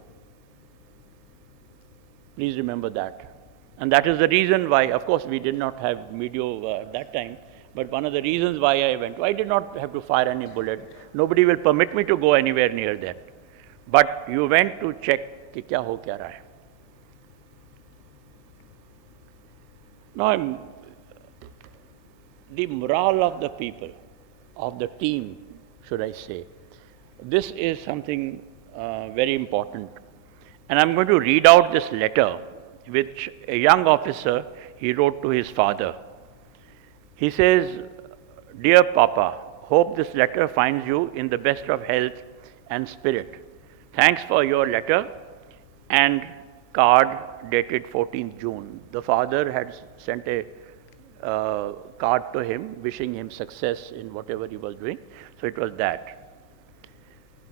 Please remember that. And that is the reason why, of course, we did not have video at that time, but one of the reasons why I went, I did not have to fire any bullet. Nobody will permit me to go anywhere near that. But you went to check कि क्या हो क्या रहा है. Now, the morale of the people, of the team, should I say, this is something very important. And I'm going to read out this letter which a young officer, he wrote to his father. He says, "Dear Papa, hope this letter finds you in the best of health and spirit. Thanks for your letter and card dated 14th June. The father had sent a card to him wishing him success in whatever he was doing. So it was that.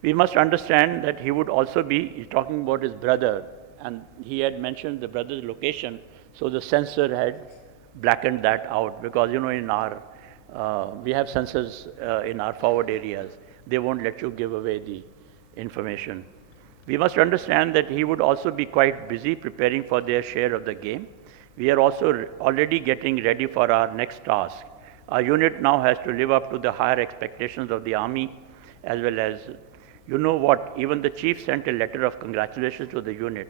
We must understand that he would also be, he's talking about his brother, and he had mentioned the brother's location, so the censor had blackened that out because, in our, we have censors in our forward areas. They won't let you give away the information. We must understand that he would also be quite busy preparing for their share of the game. We are also already getting ready for our next task. Our unit now has to live up to the higher expectations of the army, as well as, even the chief sent a letter of congratulations to the unit.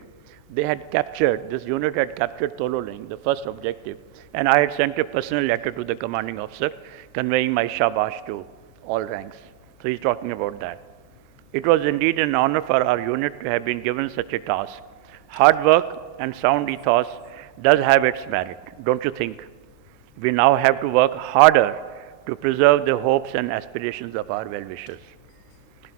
They had captured, this unit had captured Tololing, the first objective, and I had sent a personal letter to the commanding officer conveying my shabash to all ranks. So he's talking about that. It was indeed an honor for our unit to have been given such a task. Hard work and sound ethos does have its merit, don't you think? We now have to work harder to preserve the hopes and aspirations of our well-wishers.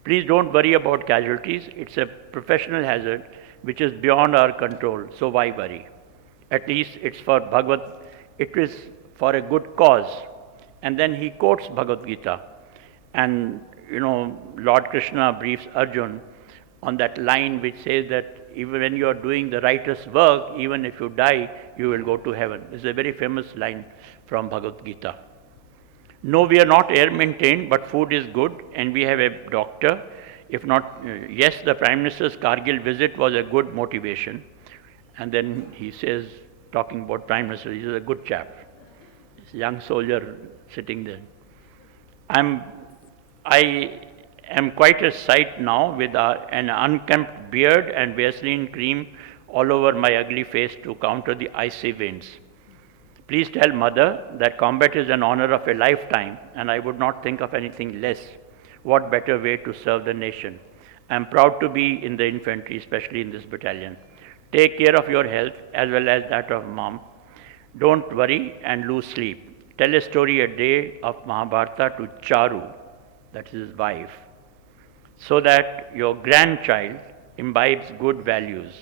Please don't worry about casualties. It's a professional hazard which is beyond our control, so why worry? At least it's for it is for a good cause. And then he quotes Bhagavad Gita. And, Lord Krishna briefs Arjun on that line which says that even when you are doing the righteous work, even if you die, you will go to heaven. It's a very famous line from Bhagavad Gita. No, we are not air maintained, but food is good, and we have a doctor. If not, yes, the Prime Minister's Kargil visit was a good motivation. And then he says, talking about Prime Minister, he's a good chap. He's a young soldier sitting there. I am quite a sight now with an unkempt beard and Vaseline cream all over my ugly face to counter the icy winds. Please tell Mother that combat is an honor of a lifetime, and I would not think of anything less. What better way to serve the nation? I am proud to be in the infantry, especially in this battalion. Take care of your health as well as that of Mom. Don't worry and lose sleep. Tell a story a day of Mahabharata to Charu, that is his wife, so that your grandchild imbibes good values.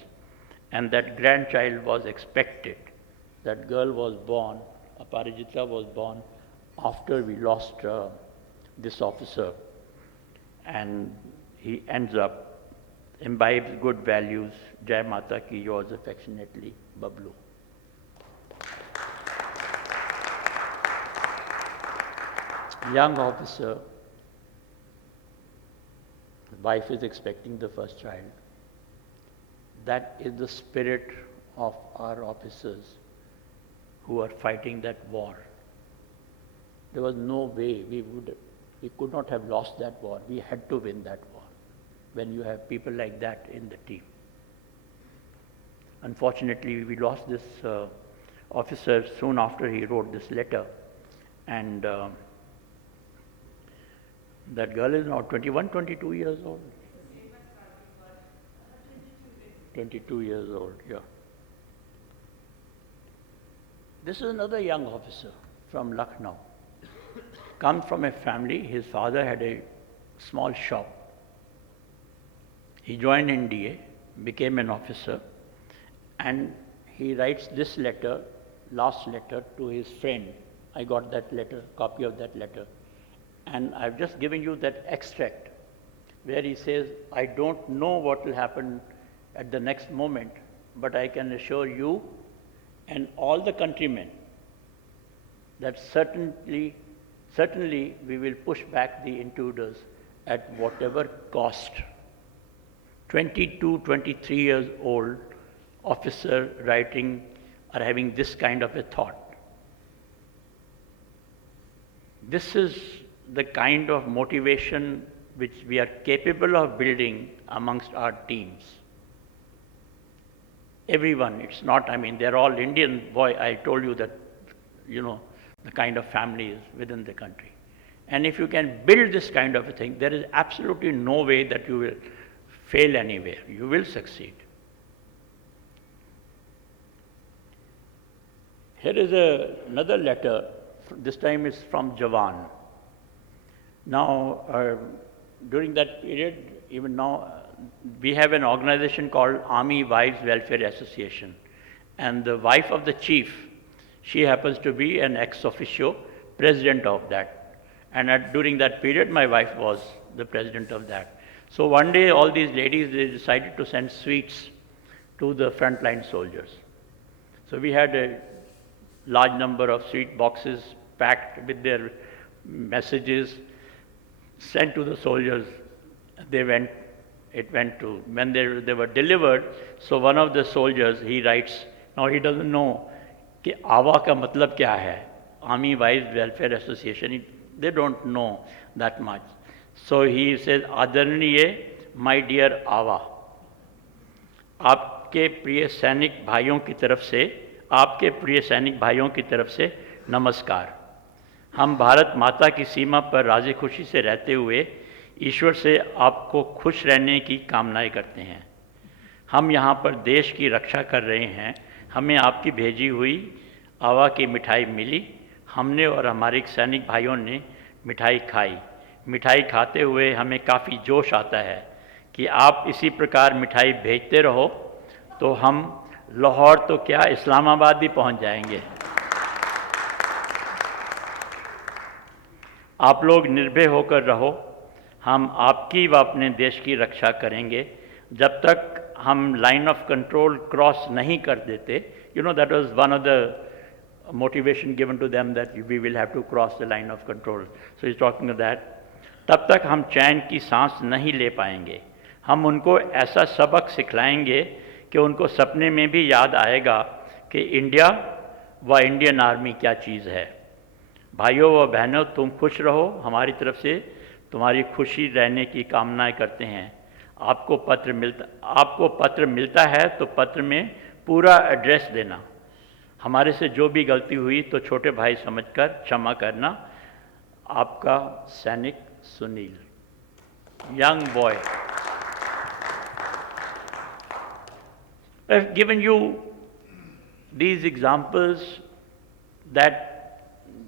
And that grandchild was expected. That girl was born, Aparajita was born after we lost this officer. And he ends up, imbibes good values. Jai Mata ki, yours affectionately, Bablu. Young officer, wife is expecting the first child. That is the spirit of our officers who are fighting that war. There was no way we could not have lost that war. We had to win that war when you have people like that in the team. Unfortunately, we lost this officer soon after he wrote this letter. And that girl is now 21, 22 years old. 22 years old, yeah. This is another young officer from Lucknow, comes from a family, his father had a small shop. He joined NDA, became an officer, and he writes this letter, last letter, to his friend. I got that letter, copy of that letter. And I've just given you that extract where he says, I don't know what will happen at the next moment, but I can assure you and all the countrymen that certainly we will push back the intruders at whatever cost. 22, 23 years old officer writing or having this kind of a thought. This is the kind of motivation which we are capable of building amongst our teams. Everyone, it's not, I mean, they're all Indian. Boy, I told you that, the kind of families within the country. And if you can build this kind of a thing, there is absolutely no way that you will fail anywhere. You will succeed. Here is another letter. This time is from Jawan. Now, during that period, even now, we have an organization called Army Wives Welfare Association. And the wife of the chief, she happens to be an ex officio president of that. And during that period, my wife was the president of that. So one day, all these ladies, they decided to send sweets to the frontline soldiers. So we had a large number of sweet boxes packed with their messages sent to the soldiers. When they were delivered, so one of the soldiers, he writes, now he doesn't know कि आवा का मतलब क्या है, Army Wives Welfare Association, they don't know that much. So he says, आदरणीय, my dear आवा, आपके प्रिय सैनिक भाइयों की तरफ से नमस्कार। हम भारत माता की सीमा पर राजी खुशी से रहते हुए ईश्वर से आपको खुश रहने की कामनाएं करते हैं। हम यहाँ पर देश की रक्षा कर रहे हैं। हमें आपकी भेजी हुई आवा की मिठाई मिली। हमने और हमारे सैनिक भाइयों ने मिठाई खाई। मिठाई खाते हुए हमें काफ़ी जोश आता है कि आप इसी प्रकार मिठाई भेजते रहो तो हम लाहौर तो क्या इस्लामाबाद भी पहुंच जाएंगे। आप लोग निर्भय होकर रहो, हम आपकी व अपने देश की रक्षा करेंगे जब तक हम लाइन ऑफ कंट्रोल क्रॉस नहीं कर देते। that was one of the motivation given to them that we will have to cross the line of control. So he's talking of that. तब तक हम चैन की सांस नहीं ले पाएंगे। हम उनको ऐसा सबक सिखलाएंगे कि उनको सपने में भी याद आएगा कि इंडिया व इंडियन आर्मी क्या चीज़ है। भाइयों व बहनों, तुम खुश रहो, हमारी तरफ से तुम्हारी खुशी रहने की कामनाएं करते हैं। आपको पत्र मिलता है तो पत्र में पूरा एड्रेस देना। हमारे से जो भी गलती हुई तो छोटे भाई समझकर क्षमा करना। आपका सैनिक Sunil, young boy. I've given you these examples that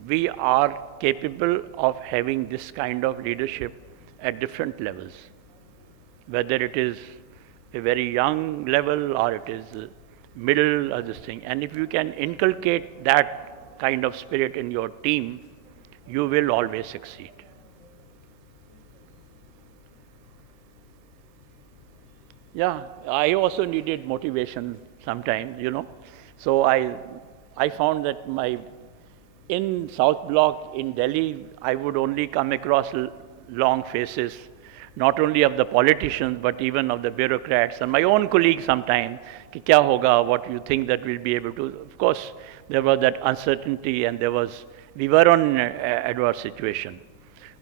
we are capable of having this kind of leadership at different levels, whether it is a very young level or it is middle or this thing. And if you can inculcate that kind of spirit in your team, you will always succeed. Yeah, I also needed motivation sometimes, So I found that in South Block in Delhi, I would only come across long faces, not only of the politicians, but even of the bureaucrats and my own colleagues sometimes, कि क्या होगा, what you think that we'll be able to. Of course, there was that uncertainty and we were on an adverse situation.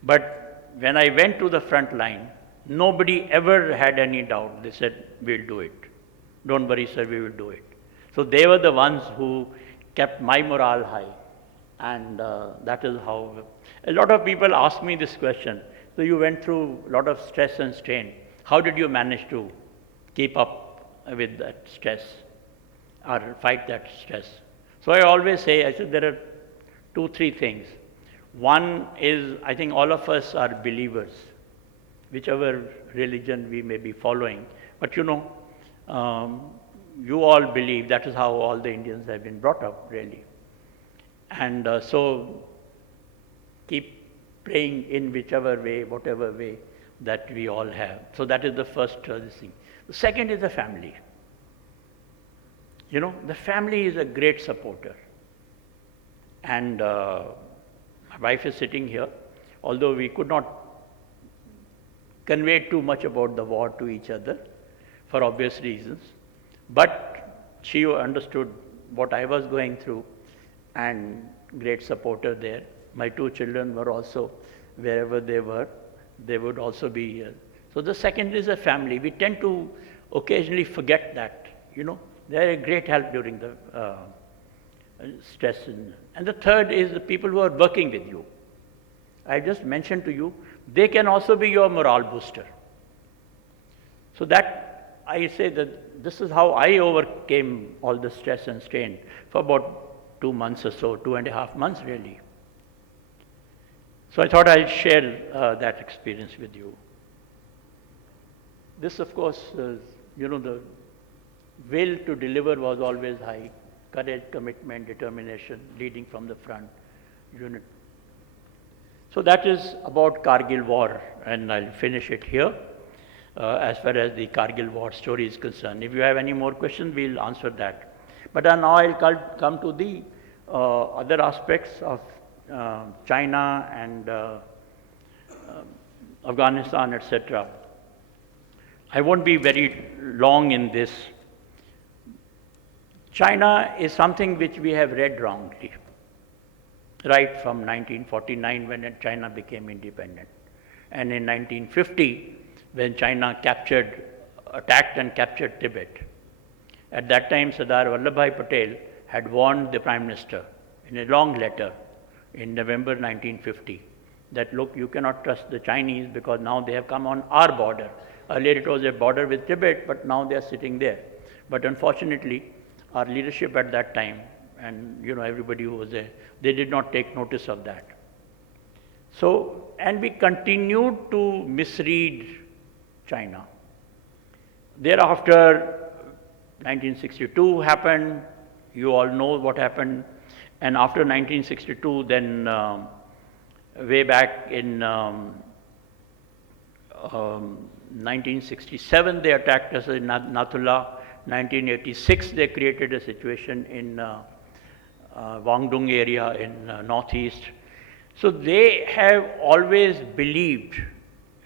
But when I went to the front line, nobody ever had any doubt. They said, we'll do it. Don't worry, sir, we will do it. So they were the ones who kept my morale high. And that is how, a lot of people ask me this question. So you went through a lot of stress and strain. How did you manage to keep up with that stress or fight that stress? So I always say, there are 2-3 things. One is, I think all of us are believers, whichever religion we may be following. But you know, you all believe, that is how all the Indians have been brought up, really. And so keep praying in whichever way, whatever way that we all have. So that is the first thing. The second is the family. You know, the family is a great supporter. And my wife is sitting here, although we could not convey too much about the war to each other for obvious reasons. But she understood what I was going through and great supporter there. My two children were also, wherever they were, they would also be here. So the second is a family. We tend to occasionally forget that, you know. They are a great help during the stress. And the third is the people who are working with you. I just mentioned to you, they can also be your morale booster. So that, I say that this is how I overcame all the stress and strain for about 2 months or so, 2.5 months really. So I thought I'll share that experience with you. This, of course, you know, the will to deliver was always high. Courage, commitment, determination, leading from the front, unit. So that is about Kargil War, and I'll finish it here as far as the Kargil War story is concerned. If you have any more questions, we'll answer that. But now I'll come to the other aspects of China and Afghanistan, etc. I won't be very long in this. China is something which we have read wrongly, right from 1949 when China became independent. And in 1950, when China attacked and captured Tibet. At that time, Sardar Vallabhbhai Patel had warned the Prime Minister in a long letter in November 1950 that, look, you cannot trust the Chinese because now they have come on our border. Earlier it was a border with Tibet, but now they are sitting there. But unfortunately, our leadership at that time, and you know, everybody who was there, they did not take notice of that. So, and we continued to misread China. Thereafter, 1962 happened, you all know what happened, and after 1962, then way back in 1967, they attacked us in Nathula. 1986, they created a situation in Wangdong area in northeast. So they have always believed,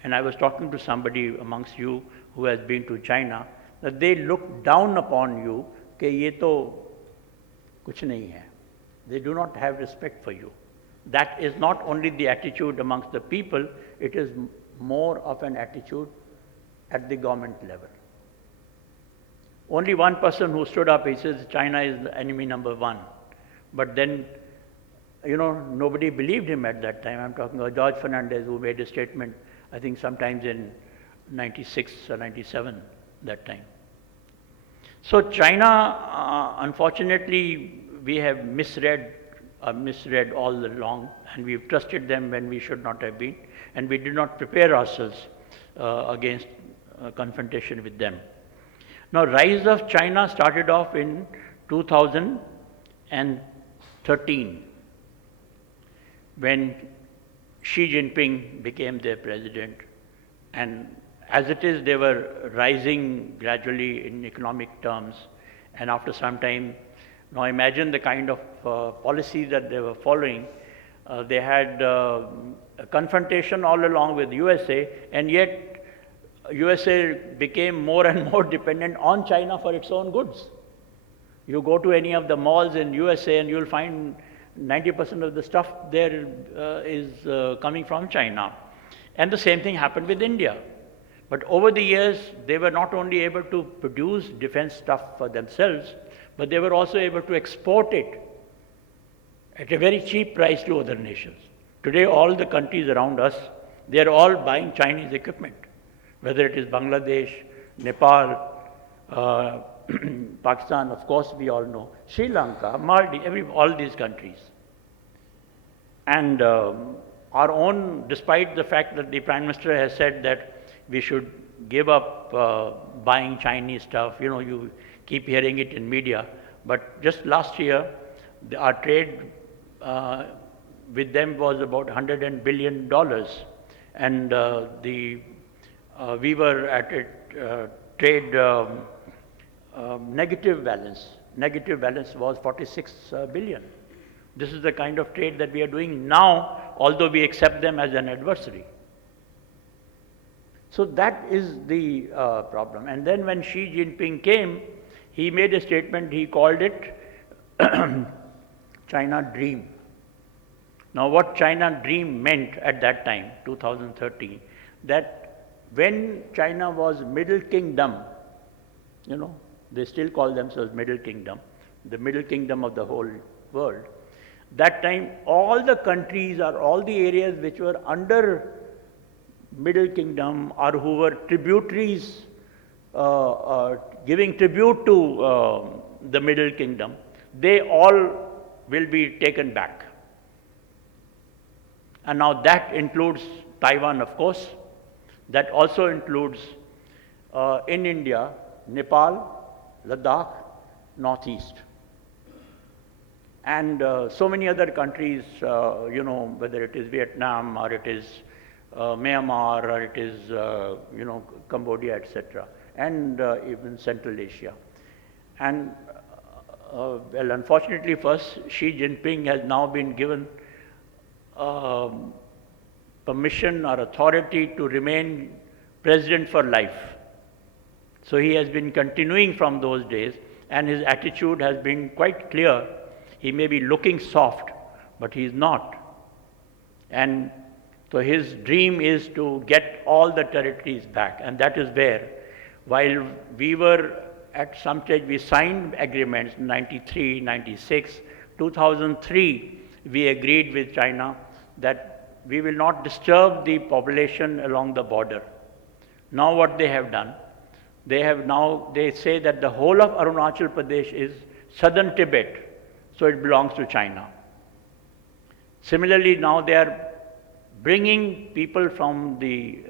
and I was talking to somebody amongst you who has been to China, that they look down upon you, कि ये तो कुछ नहीं है. They do not have respect for you. That is not only the attitude amongst the people, it is more of an attitude at the government level. Only one person who stood up, he says, China is the enemy number one. But then, you know, nobody believed him at that time. I'm talking about George Fernandez, who made a statement, I think sometimes in 96 or 97, that time. So China, unfortunately, we have misread all along, and we've trusted them when we should not have been, and we did not prepare ourselves against confrontation with them. Now, rise of China started off in 2013, when Xi Jinping became their president. And as it is, they were rising gradually in economic terms. And after some time, now imagine the kind of policy that they were following. They had a confrontation all along with USA, and yet USA became more and more dependent on China for its own goods. You go to any of the malls in USA and you'll find 90% of the stuff there is coming from China. And the same thing happened with India. But over the years, they were not only able to produce defense stuff for themselves, but they were also able to export it at a very cheap price to other nations. Today, all the countries around us, they are all buying Chinese equipment, whether it is Bangladesh, Nepal, Pakistan, of course we all know, Sri Lanka, Maldives, all these countries. And our own, despite the fact that the Prime Minister has said that we should give up buying Chinese stuff, you know, you keep hearing it in media, but just last year, our trade with them was about $100 billion, and we were at a trade negative balance. Negative balance was 46 billion. This is the kind of trade that we are doing now, although we accept them as an adversary. So that is the problem. And then when Xi Jinping came, he made a statement, he called it China Dream. Now what China Dream meant at that time, 2013, that when China was Middle Kingdom, you know, they still call themselves Middle Kingdom, the Middle Kingdom of the whole world. That time, all the countries or all the areas which were under Middle Kingdom or who were tributaries, giving tribute to the Middle Kingdom, they all will be taken back. And now that includes Taiwan, of course. That also includes in India, Nepal, Ladakh, Northeast. And so many other countries, you know, whether it is Vietnam or it is Myanmar or it is, you know, Cambodia, etc., and even Central Asia. And well, unfortunately for us, Xi Jinping has now been given permission or authority to remain president for life. So he has been continuing from those days, and his attitude has been quite clear. He may be looking soft, but he is not. And so his dream is to get all the territories back, and that is where, while we were at some stage, we signed agreements in 93, 96, 2003, we agreed with China that we will not disturb the population along the border. Now what they have done, they say that the whole of Arunachal Pradesh is southern Tibet, so it belongs to China. Similarly, now they are bringing people from the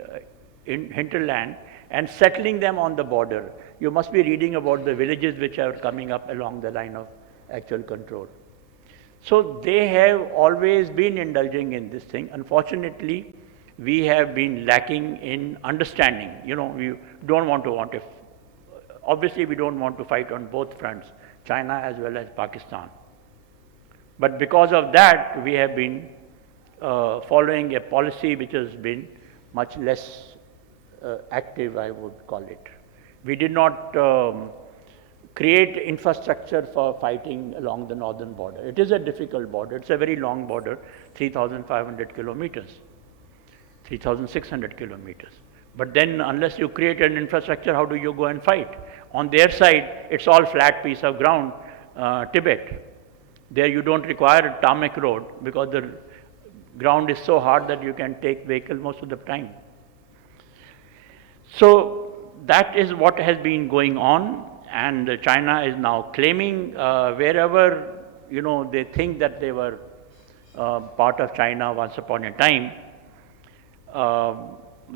hinterland and settling them on the border. You must be reading about the villages which are coming up along the line of actual control. So they have always been indulging in this thing. Unfortunately, we have been lacking in understanding. You know, we don't want to obviously we don't want to fight on both fronts, China as well as Pakistan. But because of that, we have been following a policy which has been much less active, I would call it. We did not create infrastructure for fighting along the northern border. It is a difficult border. It's a very long border, 3,500 kilometers, 3,600 kilometers. But then unless you create an infrastructure, how do you go and fight? On their side, it's all flat piece of ground, Tibet. There you don't require a tarmac road because the ground is so hard that you can take vehicles most of the time. So that is what has been going on, and China is now claiming wherever, you know, they think that they were part of China once upon a time,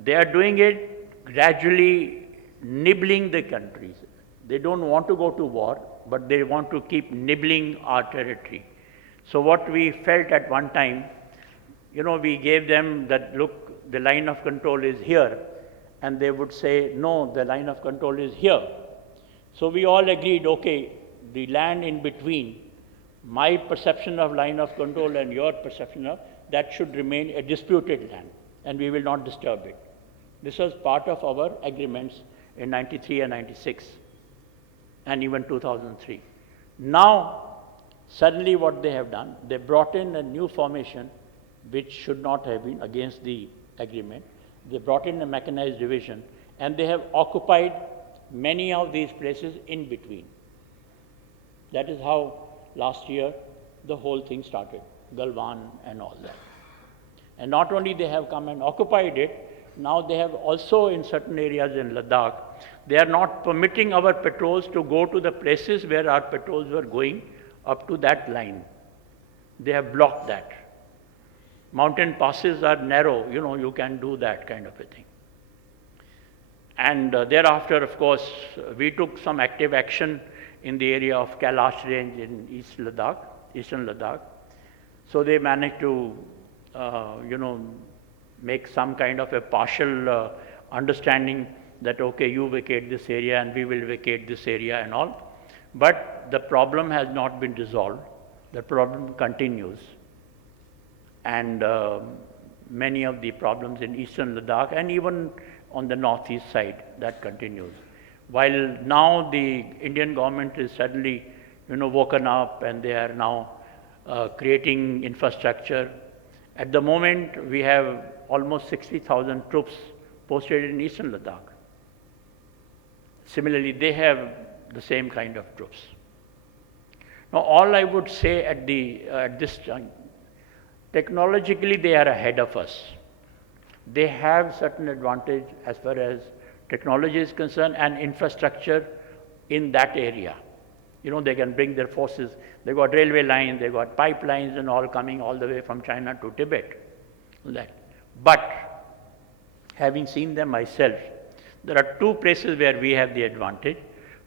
they are doing it gradually, nibbling the countries. They don't want to go to war, but they want to keep nibbling our territory. So what we felt at one time, you know, we gave them that, look, the line of control is here, and they would say, no, the line of control is here. So we all agreed, okay, the land in between, my perception of line of control and your perception of, that should remain a disputed land, and we will not disturb it. This was part of our agreements in 93 and 96, and even 2003. Now, suddenly what they have done, they brought in a new formation which should not have been against the agreement. They brought in a mechanized division, and they have occupied many of these places in between. That is how last year the whole thing started, Galwan and all that. And not only they have come and occupied it, now they have also in certain areas in Ladakh, they are not permitting our patrols to go to the places where our patrols were going up to that line. They have blocked that. mountain passes are narrow, you can do that kind of a thing. And thereafter, of course, we took some active action in the area of Kailash range in eastern Ladakh. So they managed to, make some kind of a partial understanding that, okay, you vacate this area and we will vacate this area and all. But the problem has not been resolved. The problem continues. And many of the problems in eastern Ladakh and even on the northeast side, that continues. While now the Indian government is suddenly, woken up and they are now creating infrastructure. At the moment, we have almost 60,000 troops posted in eastern Ladakh. Similarly, they have the same kind of troops. Now, all I would say at this time, technologically they are ahead of us. They have certain advantage as far as technology is concerned and infrastructure in that area. They can bring their forces. They got railway lines, they got pipelines and all coming all the way from China to Tibet. But having seen them myself, there are two places where we have the advantage.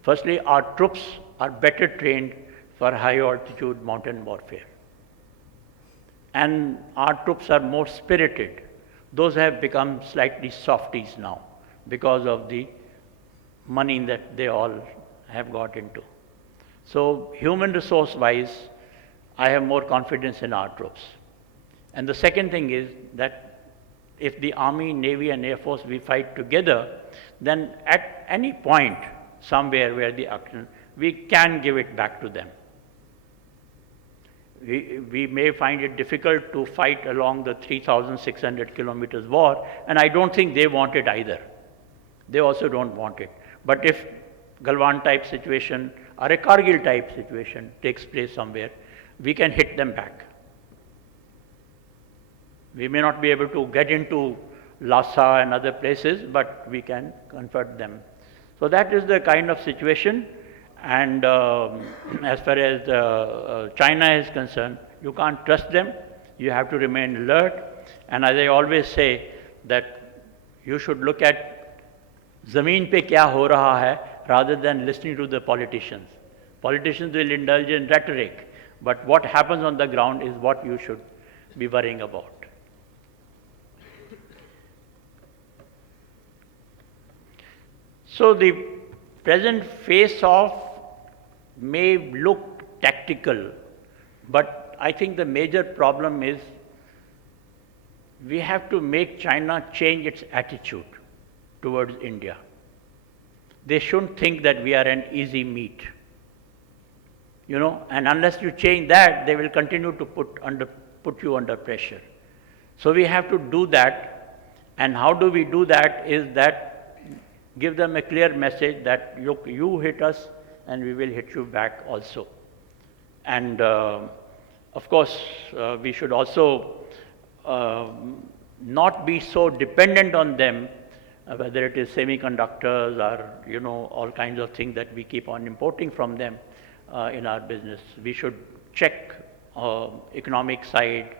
Firstly, our troops are better trained for high altitude mountain warfare. And our troops are more spirited. Those have become slightly softies now because of the money that they all have got into. So human resource wise, I have more confidence in our troops. And the second thing is that if the Army, Navy and Air Force, we fight together, then at any point, somewhere where the action, we can give it back to them. We may find it difficult to fight along the 3,600 kilometers war, and I don't think they want it either. They also don't want it. But if Galwan type situation or a Kargil type situation takes place somewhere, we can hit them back. We may not be able to get into Lhasa and other places, but we can convert them. So that is the kind of situation. And as far as China is concerned, you can't trust them. You have to remain alert. And as I always say, that you should look at zameen pe kya ho raha hai rather than listening to the politicians. Politicians will indulge in rhetoric, but what happens on the ground is what you should be worrying about. So the present face-off may look tactical, but I think the major problem is we have to make China change its attitude towards India. They shouldn't think that we are an easy meat. And unless you change that, they will continue to put you under pressure. So we have to do that. And how do we do that is that give them a clear message that you hit us and we will hit you back also. And of course, we should also not be so dependent on them, whether it is semiconductors or all kinds of things that we keep on importing from them in our business. We should check economic side,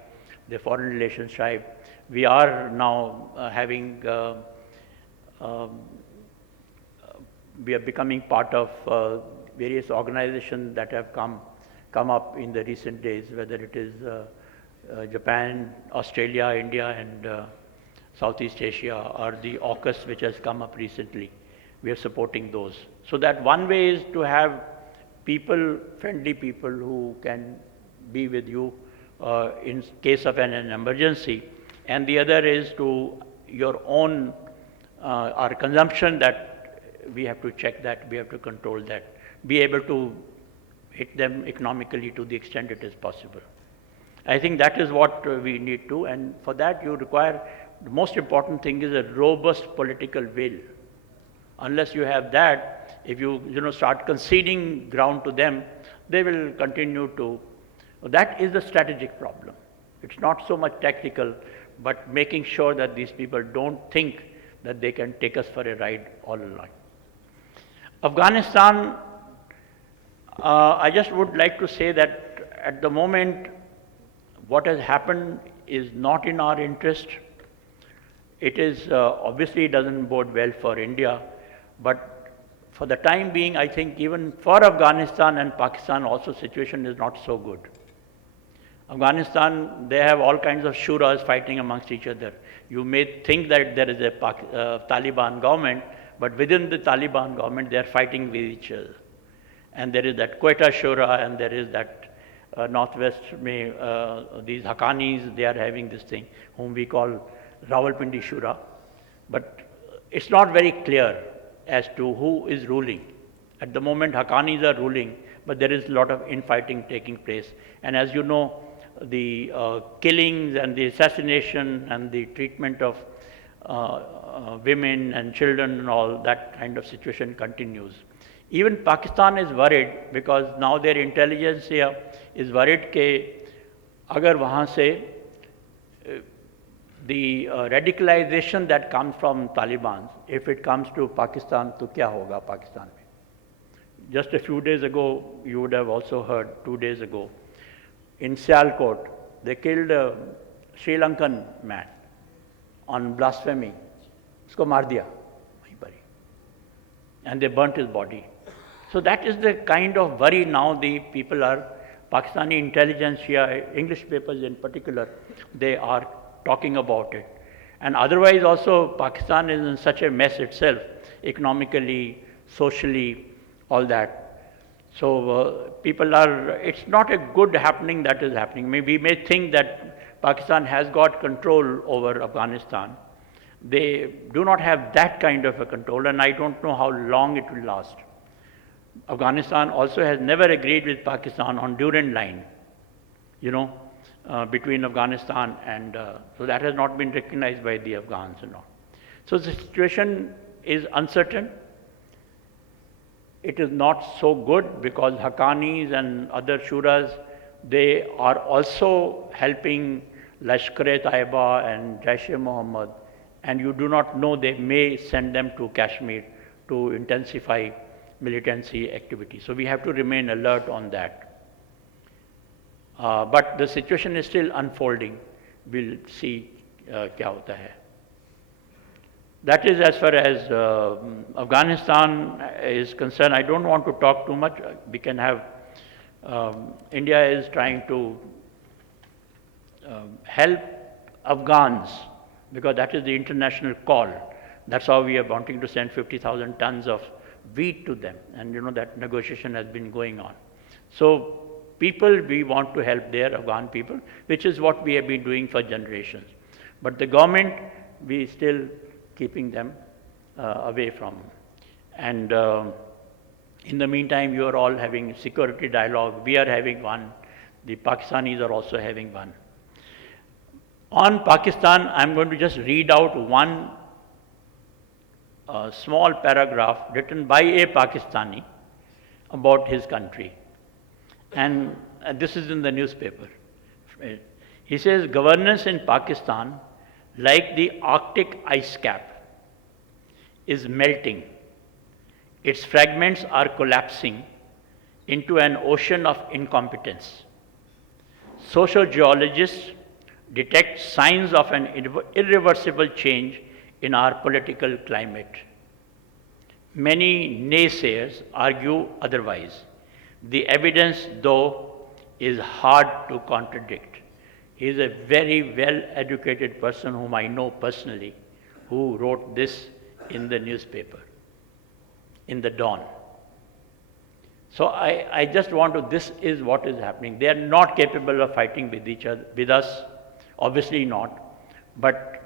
the foreign relations side. We are now we are becoming part of various organizations that have come up in the recent days, whether it is Japan, Australia, India, and Southeast Asia, or the AUKUS, which has come up recently. We are supporting those. So that one way is to have friendly people who can be with you in case of an emergency, and the other is to your own our consumption, that we have to check that, we have to control that, be able to hit them economically to the extent it is possible. I think that is what we need to, and for that you require, the most important thing is a robust political will. Unless you have that, if you start conceding ground to them, they will continue to. That is the strategic problem. It's not so much tactical, but making sure that these people don't think that they can take us for a ride all along. Afghanistan, I just would like to say that at the moment, what has happened is not in our interest. It is obviously doesn't bode well for India, but for the time being, I think even for Afghanistan and Pakistan also situation is not so good. Afghanistan, they have all kinds of shuras fighting amongst each other. You may think that there is a Taliban government, but within the Taliban government, they are fighting with each other. And there is that Quetta Shura, and there is that Northwest, these Haqqanis, they are having this thing, whom we call Rawalpindi Shura. But it's not very clear as to who is ruling. At the moment, Haqqanis are ruling, but there is a lot of infighting taking place. And as you know, the killings and the assassination and the treatment of women and children and all that kind of situation continues. Even Pakistan is worried because now their intelligence here is worried that agar wahan se the radicalization that comes from Taliban, if it comes to Pakistan, to kya hoga Pakistan mein? Just a few days ago, you would have also heard, 2 days ago, in Sialkot, they killed a Sri Lankan man on blasphemy. Usko maar diya, wahin par hi. And they burnt his body. So that is the kind of worry now the people are, Pakistani intelligence here, English papers in particular, they are talking about it. And otherwise also Pakistan is in such a mess itself, economically, socially, all that. So people are, it's not a good happening that is happening. We may think that Pakistan has got control over Afghanistan. They do not have that kind of a control, and I don't know how long it will last. Afghanistan also has never agreed with Pakistan on Durand line, you know, between Afghanistan and, so that has not been recognized by the Afghans and all. So the situation is uncertain. It is not so good because Haqqanis and other shuras, they are also helping Lashkar-e-Taiba and Jaish-e-Mohammed, and you do not know, they may send them to Kashmir to intensify militancy activity. So we have to remain alert on that. But the situation is still unfolding. We'll see kya hota hai. That is as far as Afghanistan is concerned. I don't want to talk too much. We can have, India is trying to help Afghans because that is the international call. That's how we are wanting to send 50,000 tons of wheat to them. And you know that negotiation has been going on. So people, we want to help their Afghan people, which is what we have been doing for generations. But the government, we still keeping them away from. And in the meantime, you are all having security dialogue. We are having one. The Pakistanis are also having one. On Pakistan, I'm going to just read out one small paragraph written by a Pakistani about his country. And this is in the newspaper. He says, governance in Pakistan, like the Arctic ice cap, is melting. Its fragments are collapsing into an ocean of incompetence. Sociogeologists detect signs of an irreversible change in our political climate. Many naysayers argue otherwise. The evidence, though, is hard to contradict. He is a very well-educated person whom I know personally, who wrote this in the newspaper, in the Dawn. So I just want to, this is what is happening. They are not capable of fighting with each other, with us, obviously not, but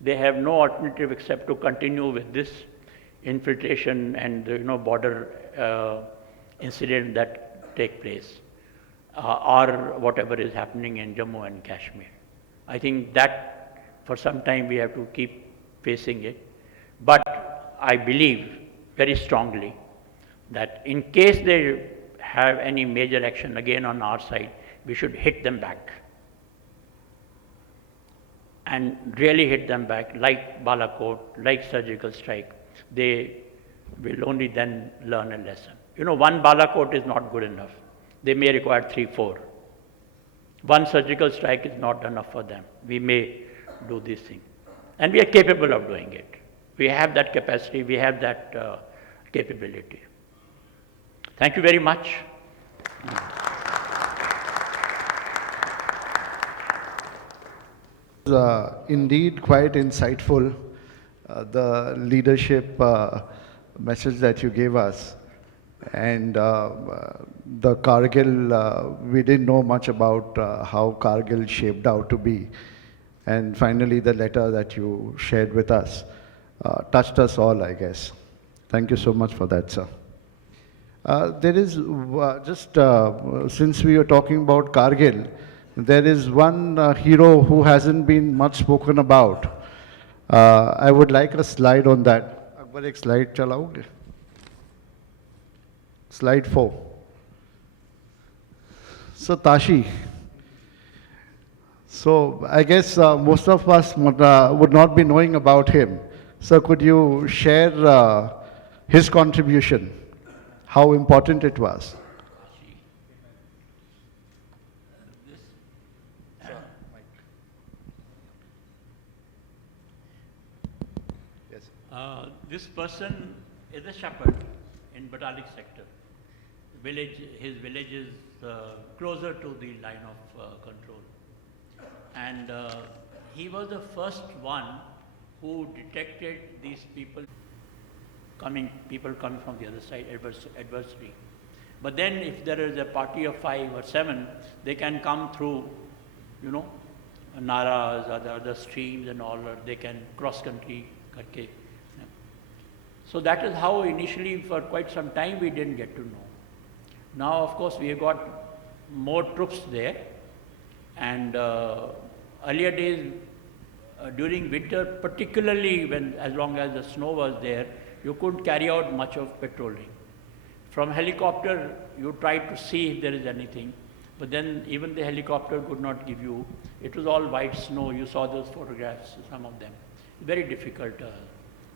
they have no alternative except to continue with this infiltration and border incident that take place, or whatever is happening in Jammu and Kashmir. I think that for some time we have to keep facing it. But I believe very strongly that in case they have any major action again on our side, we should hit them back. And really hit them back, like Balakot, like surgical strike. They will only then learn a lesson. One Balakot is not good enough. They may require 3, 4. One surgical strike is not enough for them. We may do this thing. And we are capable of doing it. We have that capacity, we have that capability. Thank you very much. Indeed quite insightful, the leadership message that you gave us. And the Kargil, we didn't know much about how Kargil shaped out to be. And finally, the letter that you shared with us touched us all, I guess. Thank you so much for that, sir. There is since we are talking about Kargil, there is one hero who hasn't been much spoken about. I would like a slide on that. Akbar, ek slide chalaoge? Slide 4. So Tashi. So I guess most of us would not be knowing about him. So could you share his contribution, how important it was? This person is a shepherd in Batalik sector. His village is closer to the line of control. And he was the first one who detected these people coming from the other side, adversary. But then if there is a party of 5 or 7, they can come through, Naras, other streams and all, or they can cross country. So that is how initially for quite some time we didn't get to know. Now of course we have got more troops there, and earlier days during winter, particularly as long as the snow was there, you couldn't carry out much of patrolling. From helicopter you tried to see if there is anything, but then even the helicopter could not give you. It was all white snow. You saw those photographs, some of them. Very difficult.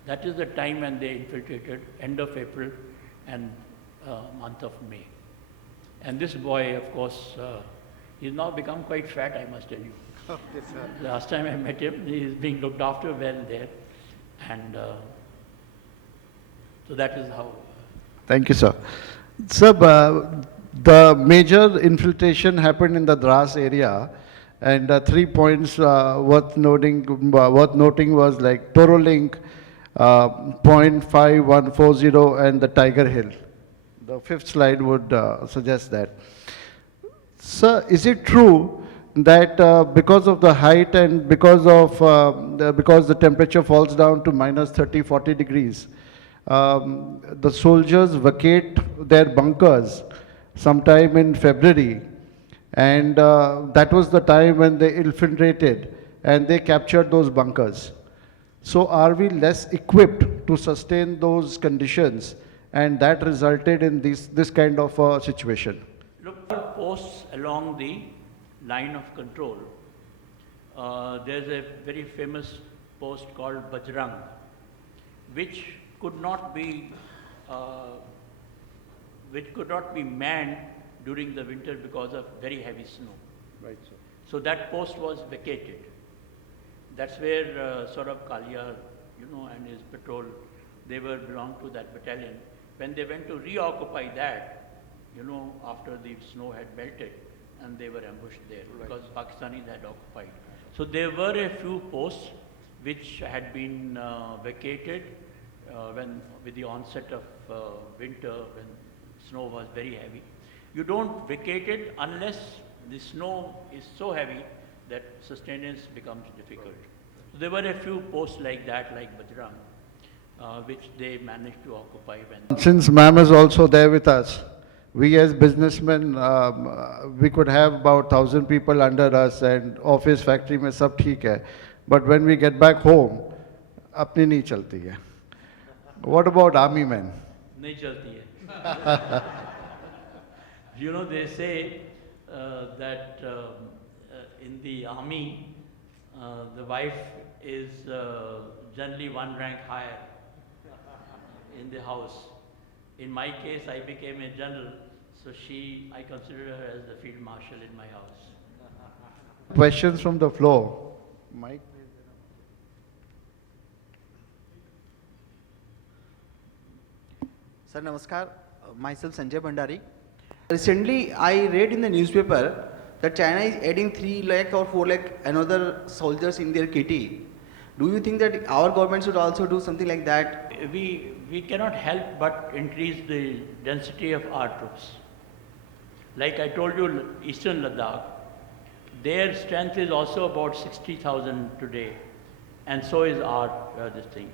That is the time when they infiltrated, end of April and month of May. And this boy, of course, he's now become quite fat, I must tell you. Okay, sir. Last time I met him, he is being looked after well there. And so that is how. Thank you, sir. Sir, the major infiltration happened in the Dras area, and 3 points worth noting was like Toro Link, point 5140, and the Tiger Hill. The 5th slide would suggest that. Sir, is it true that because of the height and because the temperature falls down to minus 30, 40 degrees, the soldiers vacate their bunkers sometime in February, and that was the time when they infiltrated and they captured those bunkers? So are we less equipped to sustain those conditions, and that resulted in this kind of a situation? Look for posts along the line of control. There's a very famous post called Bajrang, which could not be manned during the winter because of very heavy snow. Right, sir. So that post was vacated. That's where Saurabh Kalia, and his patrol, they belonged to that battalion. When they went to reoccupy that, after the snow had melted, and they were ambushed there, right, because Pakistanis had occupied. So there were a few posts which had been vacated with the onset of winter, when snow was very heavy. You don't vacate it unless the snow is so heavy that sustenance becomes difficult. So there were a few posts like that, like Bajrang, which they managed to occupy. Since ma'am is also there with us, we as businessmen, we could have about 1,000 people under us, and office, factory mein sab theek hai. But when we get back home, apni nahi chalti hai. What about army men? Nahi chalti hai. They say that in the army, the wife is generally 1 rank higher in the house. In my case, I became a general, so I consider her as the field marshal in my house. Questions from the floor. Mike. Sir, namaskar. Myself Sanjay Bhandari. Recently, I read in the newspaper that China is adding 3 lakh or 4 lakh another soldiers in their kitty. Do you think that our government should also do something like that? We cannot help but increase the density of our troops. Like I told you, Eastern Ladakh, their strength is also about 60,000 today, and so is our this thing.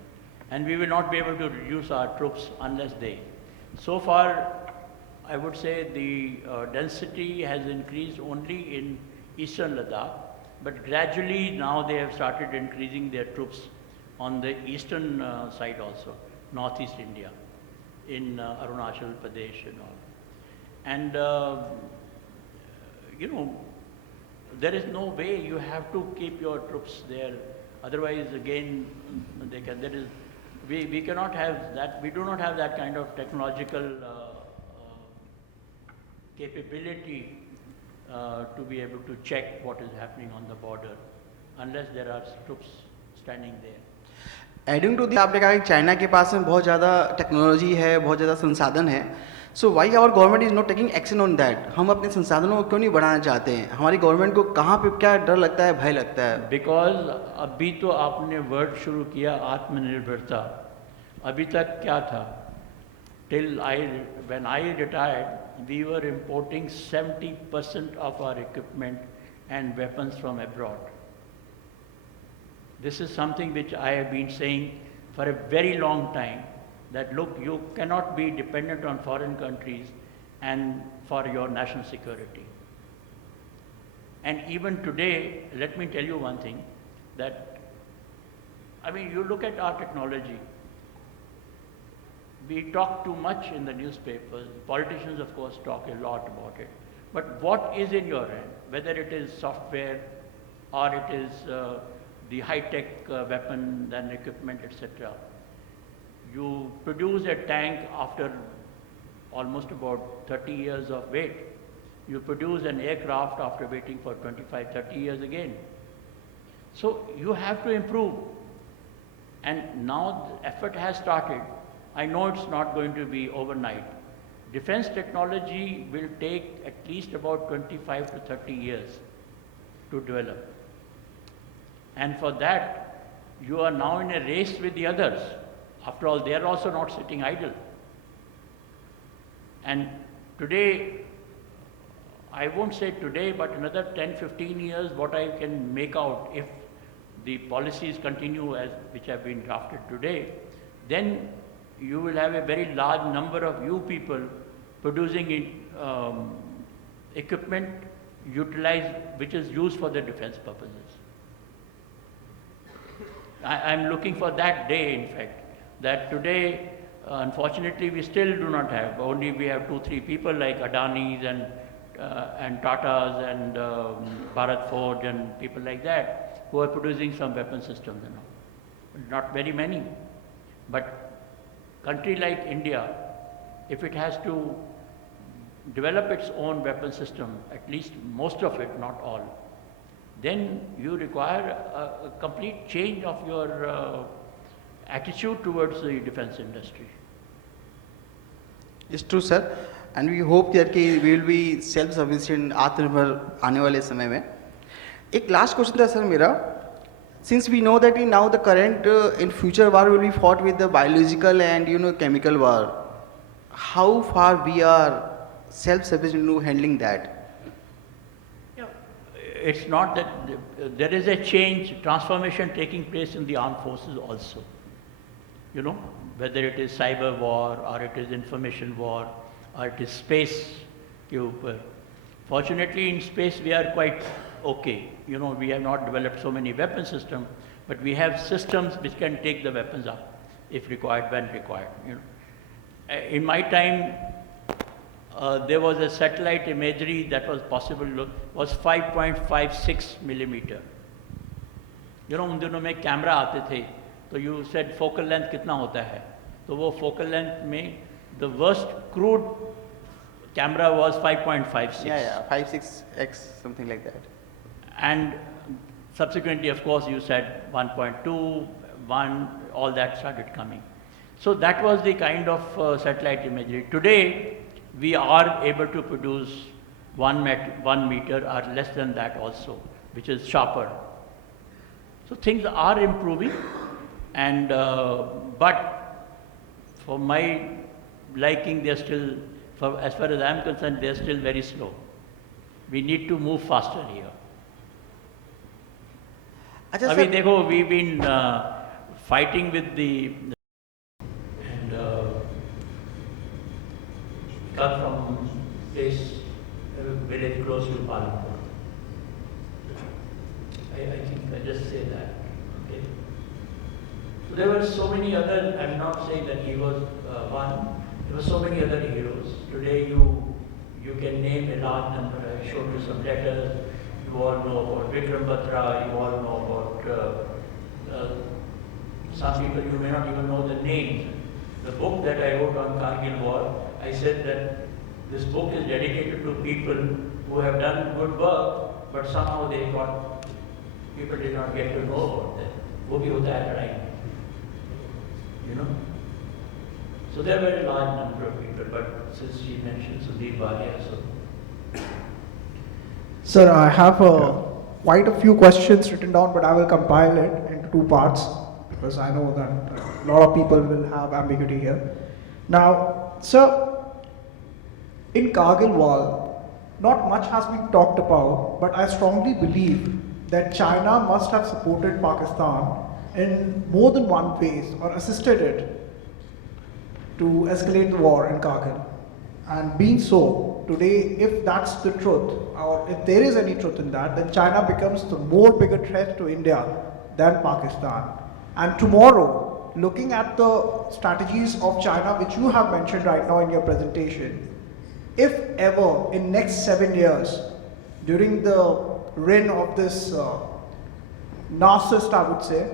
And we will not be able to reduce our troops unless they. So far, I would say the density has increased only in Eastern Ladakh, but gradually now they have started increasing their troops on the eastern side also, northeast India, in Arunachal Pradesh and all. And you know, there is no way, you have to keep your troops there. Otherwise, again, we cannot have that, we do not have that kind of technological capability to be able to check what is happening on the border, unless there are troops standing there. Adding to the, आपने कहा कि China के पास में बहुत ज़्यादा technology है, बहुत ज़्यादा संसाधन है. So why our government is not taking action on that? हम अपने संसाधनों को क्यों नहीं बढ़ाना चाहते हैं? हमारी गवर्नमेंट को कहाँ पे क्या डर लगता है, भय लगता है? Because अभी तो आपने वर्ड शुरू किया आत्मनिर्भरता. अभी तक क्या था? When I retired, we were importing 70% of our equipment and weapons from abroad. This is something which I have been saying for a very long time, that look, you cannot be dependent on foreign countries and for your national security. And even today, let me tell you one thing, that, I mean, you look at our technology. We talk too much in the newspapers. Politicians, of course, talk a lot about it. But what is in your hand, whether it is software or it is the high-tech weapons and equipment, etc. You produce a tank after almost about 30 years of wait. You produce an aircraft after waiting for 25, 30 years again. So you have to improve. And now the effort has started. I know it's not going to be overnight. Defense technology will take at least about 25 to 30 years to develop. And for that, you are now in a race with the others. After all, they are also not sitting idle. And today, I won't say today, but another 10, 15 years, what I can make out, if the policies continue as which have been drafted today, then you will have a very large number of you people producing equipment which is used for the defense purposes. I'm looking for that day, in fact, that today, unfortunately, we still do not have. Only we have 2-3 people like Adani's and Tatas and Bharat Forge and people like that who are producing some weapon systems, you know. Not very many. But country like India, if it has to develop its own weapon system, at least most of it, not all, then you require a complete change of your attitude towards the defense industry. It's true, sir. And we hope that we will be self-sufficient, आत्मनिर्भर आने वाले समय में. एक last question था sir मेरा. Since we know that now the current in future war will be fought with the biological and chemical war, how far we are self-sufficient to handling that? Yeah, it's not that there is a change, transformation taking place in the armed forces also. You know, whether it is cyber war or it is information war or it is space. Fortunately, in space we are quite okay. You know, we have not developed so many weapon systems, but we have systems which can take the weapons up if required, when required. You know, in my time, there was a satellite imagery that was possible, was 5.56 millimeter. You know, उन दिनों में camera आते थे, तो you said focal length कितना होता है, तो वो focal length में the worst crude camera was 5.56. Yeah, 5.6x, something like that. And subsequently, of course, you said 1.2, 1, all that started coming. So that was the kind of satellite imagery. Today, we are able to produce 1 meter or less than that also, which is sharper. So things are improving, and but for my liking, they're still, as far as I'm concerned, they're still very slow. We need to move faster here. अच्छा अभी sir, देखो, we've been fighting with the and come from place, village close to Palampur. I think I just say that. Okay. So there were so many other. I'm not saying that he was one. There were so many other heroes. Today you can name a large number. I showed you some letters. You all know about Vikram Batra. You all know about some people. You may not even know the names. The book that I wrote on Kargil War, I said that this book is dedicated to people who have done good work, but somehow people did not get to know about them. वो भी होता है लड़ाई में, you know. So there were a large number of people, but since she mentioned Sudhir Balia, so. Sir, I have quite a few questions written down, but I will compile it into two parts because I know that a lot of people will have ambiguity here. Now, sir, in Kargil War, not much has been talked about, but I strongly believe that China must have supported Pakistan in more than one ways or assisted it to escalate the war in Kargil. And being so, today, if that's the truth, or if there is any truth in that, then China becomes the more bigger threat to India than Pakistan. And tomorrow, looking at the strategies of China, which you have mentioned right now in your presentation, if ever in next 7 years, during the reign of this narcissist, I would say,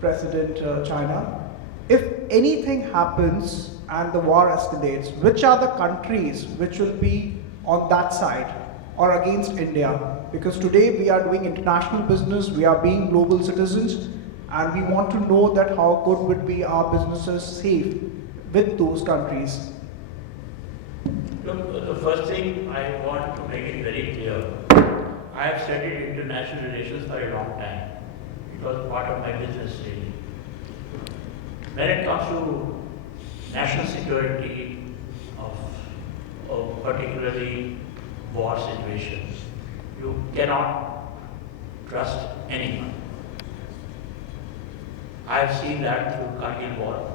President China, if anything happens and the war escalates, which are the countries which will be on that side or against India? Because today we are doing international business, we are being global citizens, and we want to know that how good would be our businesses safe with those countries. Look, the first thing I want to make it very clear, I have studied international relations for a long time. It was part of my business really. When it comes to national security of particularly war situations, you cannot trust anyone. I have seen that through Kargil War.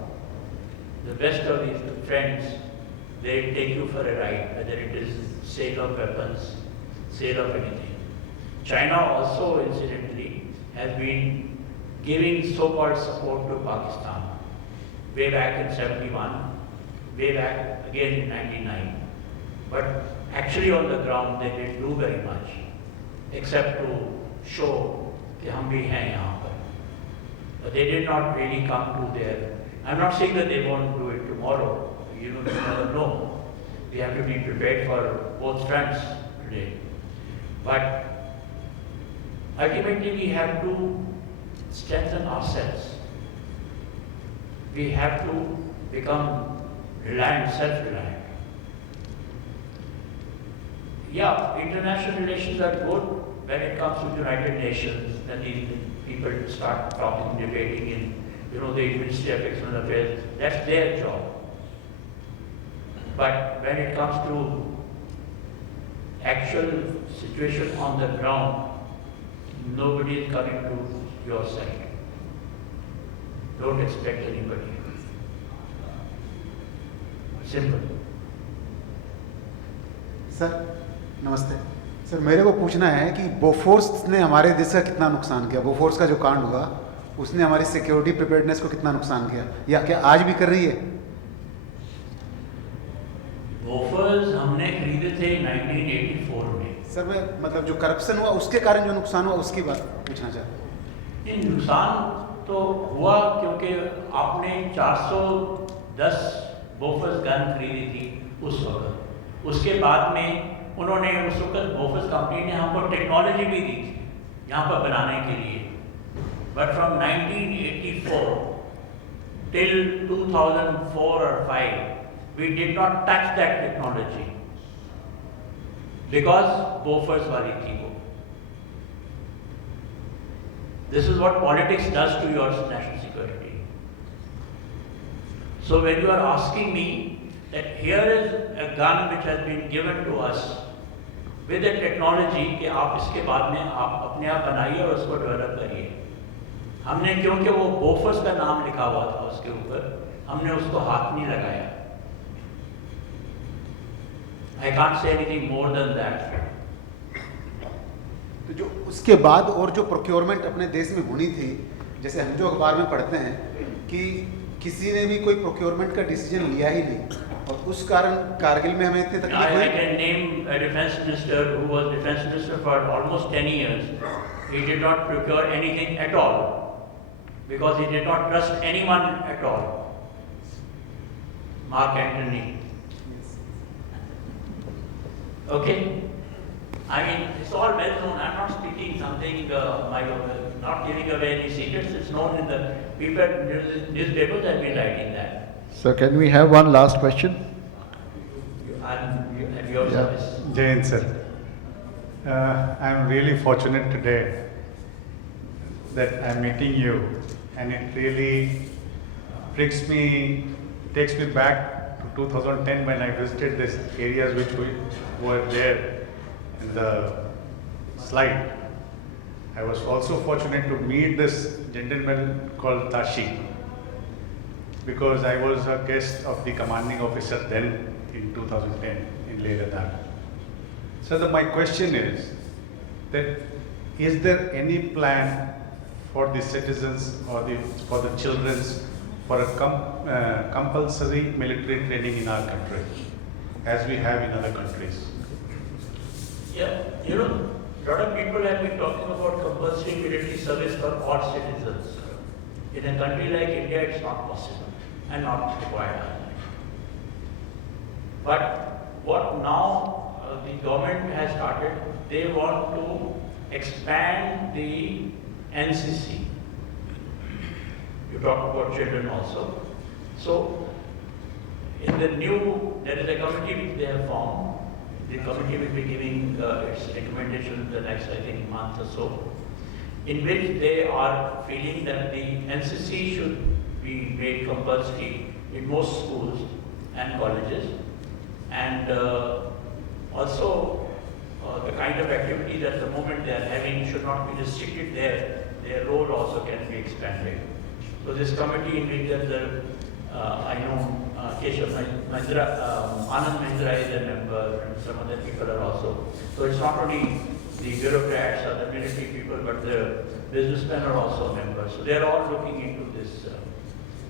The best of these friends, they take you for a ride, whether it is sale of weapons, sale of anything. China also, incidentally, has been giving so-called support to Pakistan. Way back in 71, way back again in 99. But actually on the ground, they didn't do very much, except to show that hum bhi hain yahan par. But they did not really come to their. I'm not saying that they won't do it tomorrow. You never know. We have to be prepared for both fronts today. But ultimately, we have to strengthen ourselves. We have to become reliant, self-reliant. Yeah, international relations are good when it comes to United Nations, then these people start talking, debating in, the Ministry of External Affairs. That's their job. But when it comes to actual situation on the ground, nobody is coming to your side. Don't expect anybody. Simple. Sir नमस्ते sir, मेरे को पूछना है कि Bofors ने हमारे देश का कितना नुकसान किया? बोफोर्स का जो कांड हुआ उसने हमारी सिक्योरिटी प्रिपेयर्डनेस को कितना नुकसान किया, या क्या आज भी कर रही है? बोफर्स हमने खरीदे थे 1984 में। सर मैं मतलब जो करप्शन हुआ उसके कारण जो नुकसान हुआ उसकी बात पूछना चाहता हूँ। ये नुकसान तो हुआ क्योंकि आपने 410 बोफर्स गन खरीदी थी उस वक्त। उसके बाद में उन्होंने उस वक्त बोफर्स कंपनी ने हमको टेक्नोलॉजी भी दी थी यहाँ पर बनाने के लिए, but from 1984 till 2004 or 5 we did not touch that technology because Bofors वाली थी वो. This is what politics does to your national security. So when you are asking me that here is a gun which has been given to us with a technology कि आप इसके बाद में आप अपने आप बनाइए और उसको डेवलप करिए, हमने क्योंकि वो बोफर्स का नाम लिखा हुआ था उसके ऊपर, हमने उसको हाथ नहीं लगाया. I can't say anything more than that. तो जो उसके बाद और जो प्रोक्योरमेंट अपने देश में होनी थी, जैसे हम जो अखबार में पढ़ते हैं कि किसी ने भी कोई प्रोक्योरमेंट का डिसीजन लिया ही नहीं, और उस कारण कारगिल में हमें इतनी तकलीफ हुई. I can name a defense minister who was defense minister for almost 10 years. He did not procure anything at all because he did not trust anyone at all. Mark Antony. Okay? I mean, it's all well known. I'm not speaking something, not giving away any secrets. It's known in the people, newspapers have been writing that. So can we have one last question? I'm at your Yeah. service. Jain sir, I'm really fortunate today that I'm meeting you, and it really takes me back to 2010 when I visited these areas which were there in the slide. I was also fortunate to meet this gentleman called Tashi, because I was a guest of the commanding officer then in 2010 in Leh Ladakh. So my question is that is there any plan for the citizens or for the children for a compulsory military training in our country as we have in other countries? Yeah, you know, a lot of people have been talking about compulsory military service for all citizens. In a country like India, it's not possible and not required. But what now the government has started, they want to expand the NCC. You talked about children also. So, in the new, there is a committee which they have formed. The committee will be giving its recommendation in the next, I think, month or so, in which they are feeling that the NCC should be made compulsory in most schools and colleges, and also the kind of activities at the moment they are having should not be restricted there. Their role also can be expanded. So this committee in which I know Keshav Mahindra, Anand Mahindra is a member, and some other people are also. So it's not only the bureaucrats or the military people, but the businessmen are also members. So they are all looking into this.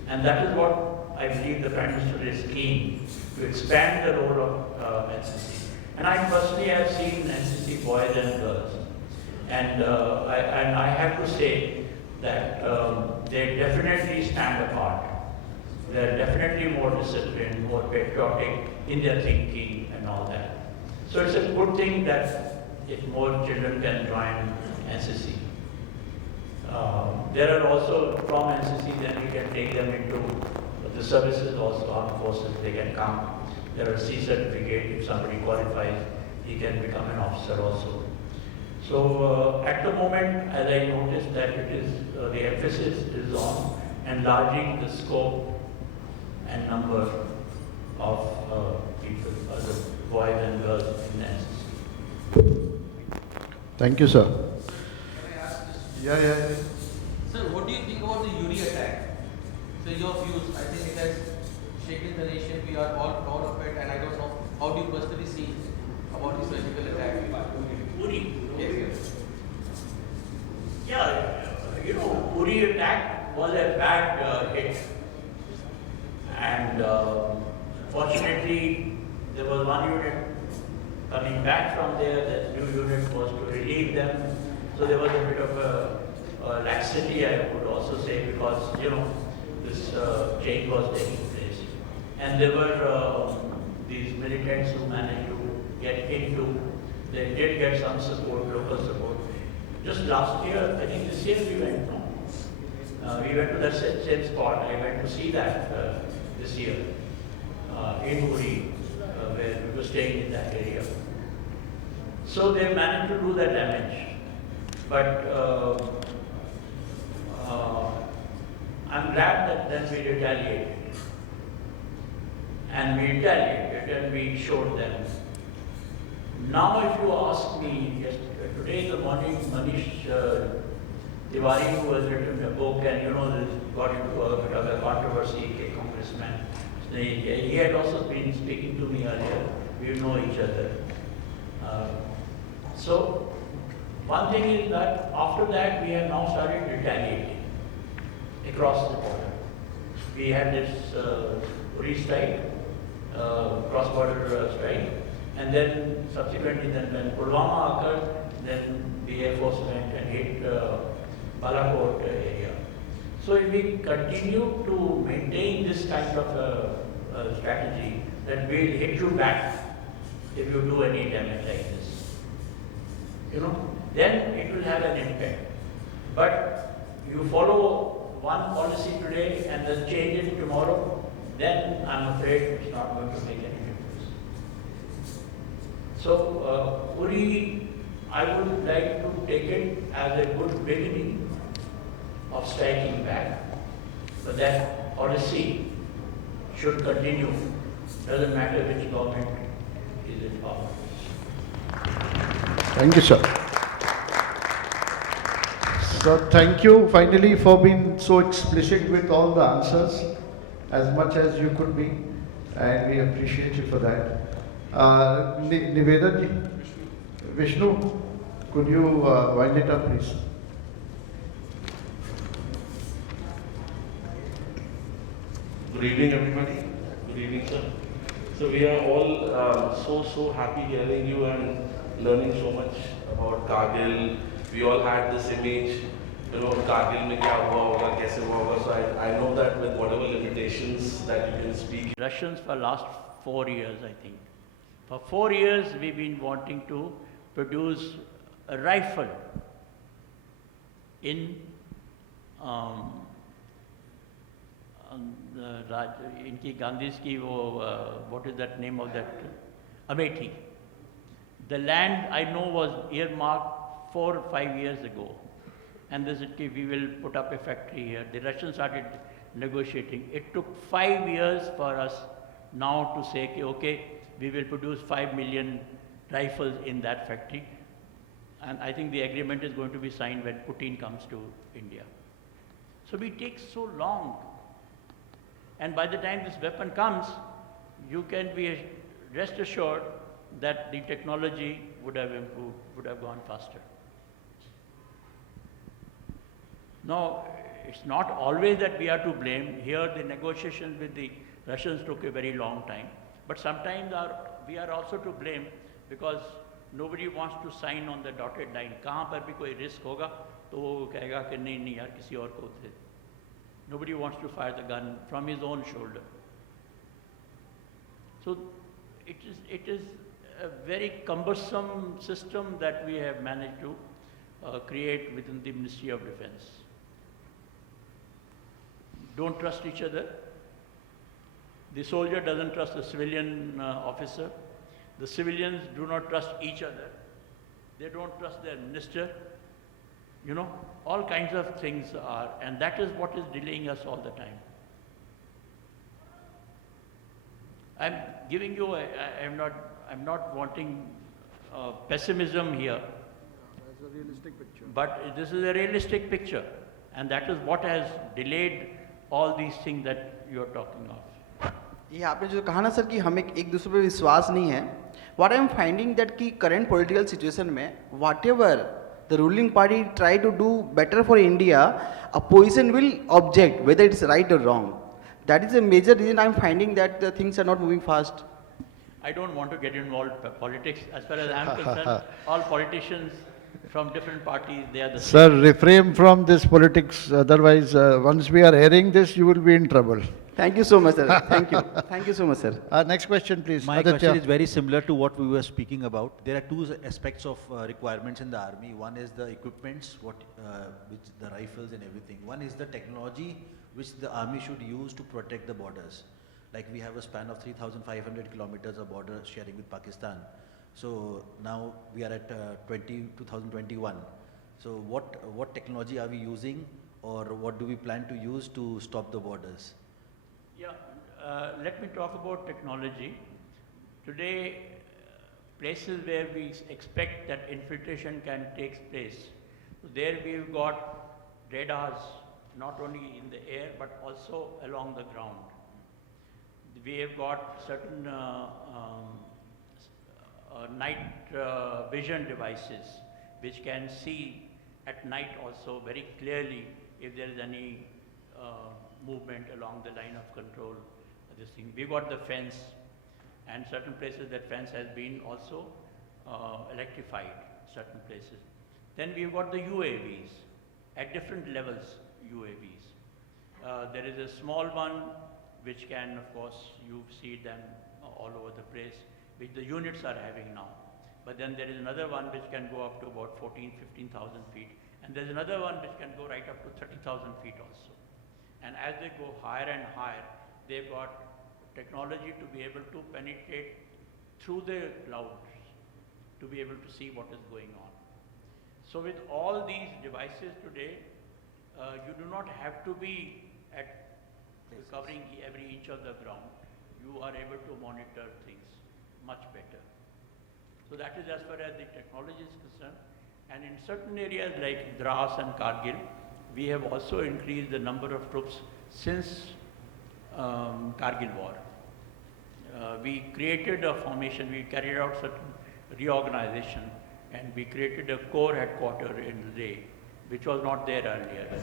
And that is what I believe the Prime Minister is keen to expand the role of NCC. And I personally have seen NCC boys and girls. And I have to say that they definitely stand apart. They are definitely more disciplined, more patriotic in their thinking and all that. So it's a good thing that if more children can join NCC. There are also from NCC, then we can take them into the services also, armed forces, they can come. There are C certificate, if somebody qualifies, he can become an officer also. So at the moment, as I noticed that it is, the emphasis is on enlarging the scope and number of people, the boys and girls in NCC. Thank you, sir. Yeah. Sir, what do you think about the Uri attack? So your views, I think it has shaken the nation, we are all proud of it, and I don't know, how do you personally see about this surgical attack? Uri. Yes. Yeah, you know, Uri attack was a bad hit. And fortunately, there was one unit coming back from there, that new unit was to relieve them. So there was a bit of a laxity, I would also say, because, you know, this change was taking place. And there were these militants who managed to get into. They did get some support, local support. Just last year, I think this year we went, no? We went to the same spot. I went to see that this year in Uri, where we were staying in that area. So they managed to do that damage. But I'm glad that then we retaliated. And we retaliated and we showed them. Now if you ask me, today in the morning, Manish Tiwari, who has written a book and this got into a bit of a controversy, a congressman, he had also been speaking to me earlier. We know each other. So one thing is that after that we have now started retaliating across the border. We had this Uri strike, cross-border strike, and then subsequently then when Pulwama occurred, then the Air Force went and hit Balakot area. So if we continue to maintain this kind of strategy, then we'll hit you back if you do any damage like this. Then it will have an impact. But you follow one policy today and then change it tomorrow, then I'm afraid it's not going to make any difference. So Uri, I would like to take it as a good beginning of striking back. But that policy should continue. Doesn't matter which government is in power. Thank you, sir. So thank you finally for being so explicit with all the answers, as much as you could be, and we appreciate you for that. Niveda ji, Vishnu, could you wind it up, please? Good evening, everybody. Good evening, sir. So we are all so happy hearing you and learning so much about Kargil. We all had this image, Kargil mein kya hua hoga, kaise hua hoga. So I know that with whatever limitations that you can speak. Russians for last 4 years, I think. For 4 years, we've been wanting to produce a rifle in इनकी गांधीज की वो what is that name of that Amethi. The land I know was earmarked 4 or 5 years ago, and they said we will put up a factory here. The Russians started negotiating. It took 5 years for us now to say okay, we will produce 5 million rifles in that factory, and I think the agreement is going to be signed when Putin comes to India. So we take so long. And by the time this weapon comes, you can be rest assured that the technology would have improved, would have gone faster. Now, it's not always that we are to blame. Here, the negotiations with the Russians took a very long time. But sometimes we are also to blame because nobody wants to sign on the dotted line. कहाँ पर भी कोई risk होगा, तो वो कहेगा कि नहीं यार किसी और को दे. Nobody wants to fire the gun from his own shoulder. So it is a very cumbersome system that we have managed to create within the Ministry of Defense. Don't trust each other. The soldier doesn't trust the civilian officer. The civilians do not trust each other. They don't trust their minister. All kinds of things are, and that is what is delaying us all the time. I'm giving you, I'm not wanting pessimism here. It's a realistic picture. But this is a realistic picture, and that is what has delayed all these things that you are talking of. ये आपने जो कहा ना sir कि हमें एक दूसरे पे विश्वास नहीं है. What I am finding that कि current political situation में whatever the ruling party try to do better for India, opposition will object whether it's right or wrong. That is a major reason I am finding that the things are not moving fast. I don't want to get involved in politics. As far as I am concerned, all politicians from different parties, they are the same. Sir, refrain from this politics. Otherwise, once we are airing this, you will be in trouble. Thank you so much, sir. Thank you. Thank you so much, sir. Next question, please. My Aditya. question is very similar to what we were speaking about. There are two aspects of requirements in the army. One is the equipments, which the rifles and everything. One is the technology which the army should use to protect the borders. Like we have a span of 3,500 kilometers of border sharing with Pakistan. So now we are at 2021. So what technology are we using, or what do we plan to use to stop the borders? Yeah, let me talk about technology. Today, places where we expect that infiltration can take place, there we've got radars, not only in the air, but also along the ground. We have got certain night vision devices which can see at night also very clearly if there is any movement along the line of control. This thing. We got the fence, and certain places that fence has been also electrified, certain places. Then we've got the UAVs, at different levels UAVs. There is a small one which can, of course, you see them all over the place, which the units are having now. But then there is another one which can go up to about 15,000 feet. And there's another one which can go right up to 30,000 feet also. And as they go higher and higher, they've got technology to be able to penetrate through the clouds, to be able to see what is going on. So with all these devices today, you do not have to be at covering every inch of the ground. You are able to monitor things much better. So that is as far as the technology is concerned. And in certain areas like Dras and Kargil, we have also increased the number of troops since Kargil War. We created a formation, we carried out certain reorganization, and we created a corps headquarters in Leh, which was not there earlier.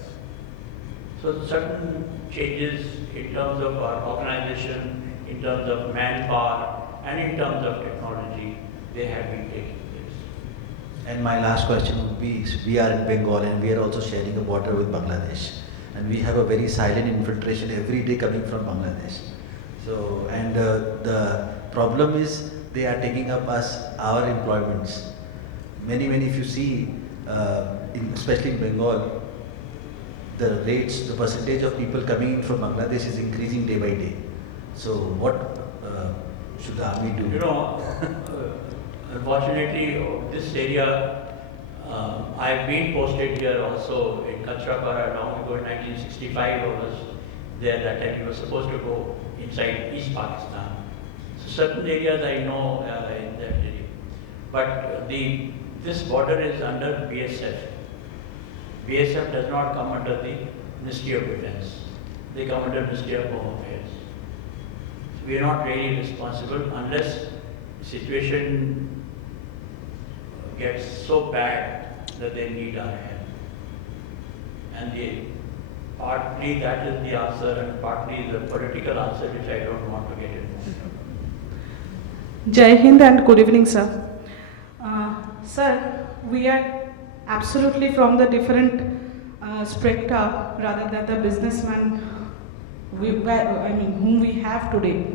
So certain changes in terms of our organization, in terms of manpower, and in terms of technology, they have been taking place. And my last question would be, we are in Bengal and we are also sharing a border with Bangladesh. And we have a very silent infiltration every day coming from Bangladesh. So, and the problem is they are taking up our employments. Many, if you see, especially in Bengal, the rates, the percentage of people coming in from Bangladesh is increasing day by day. So what should the army do? You know, unfortunately, this area, I've been posted here also in Kachrakara long ago in 1965. I was there that time. We were supposed to go inside East Pakistan. So certain areas I know in that area. But this border is under BSF. BSF does not come under the Ministry of Defense. They come under Ministry of Home Affairs. So we are not really responsible unless the situation gets so bad that they need our help. And partly that is the answer, and partly the political answer, which I don't want to get into. Jai Hind and good evening, sir. Sir, we are absolutely from the different spectra rather than the businessman whom we have today.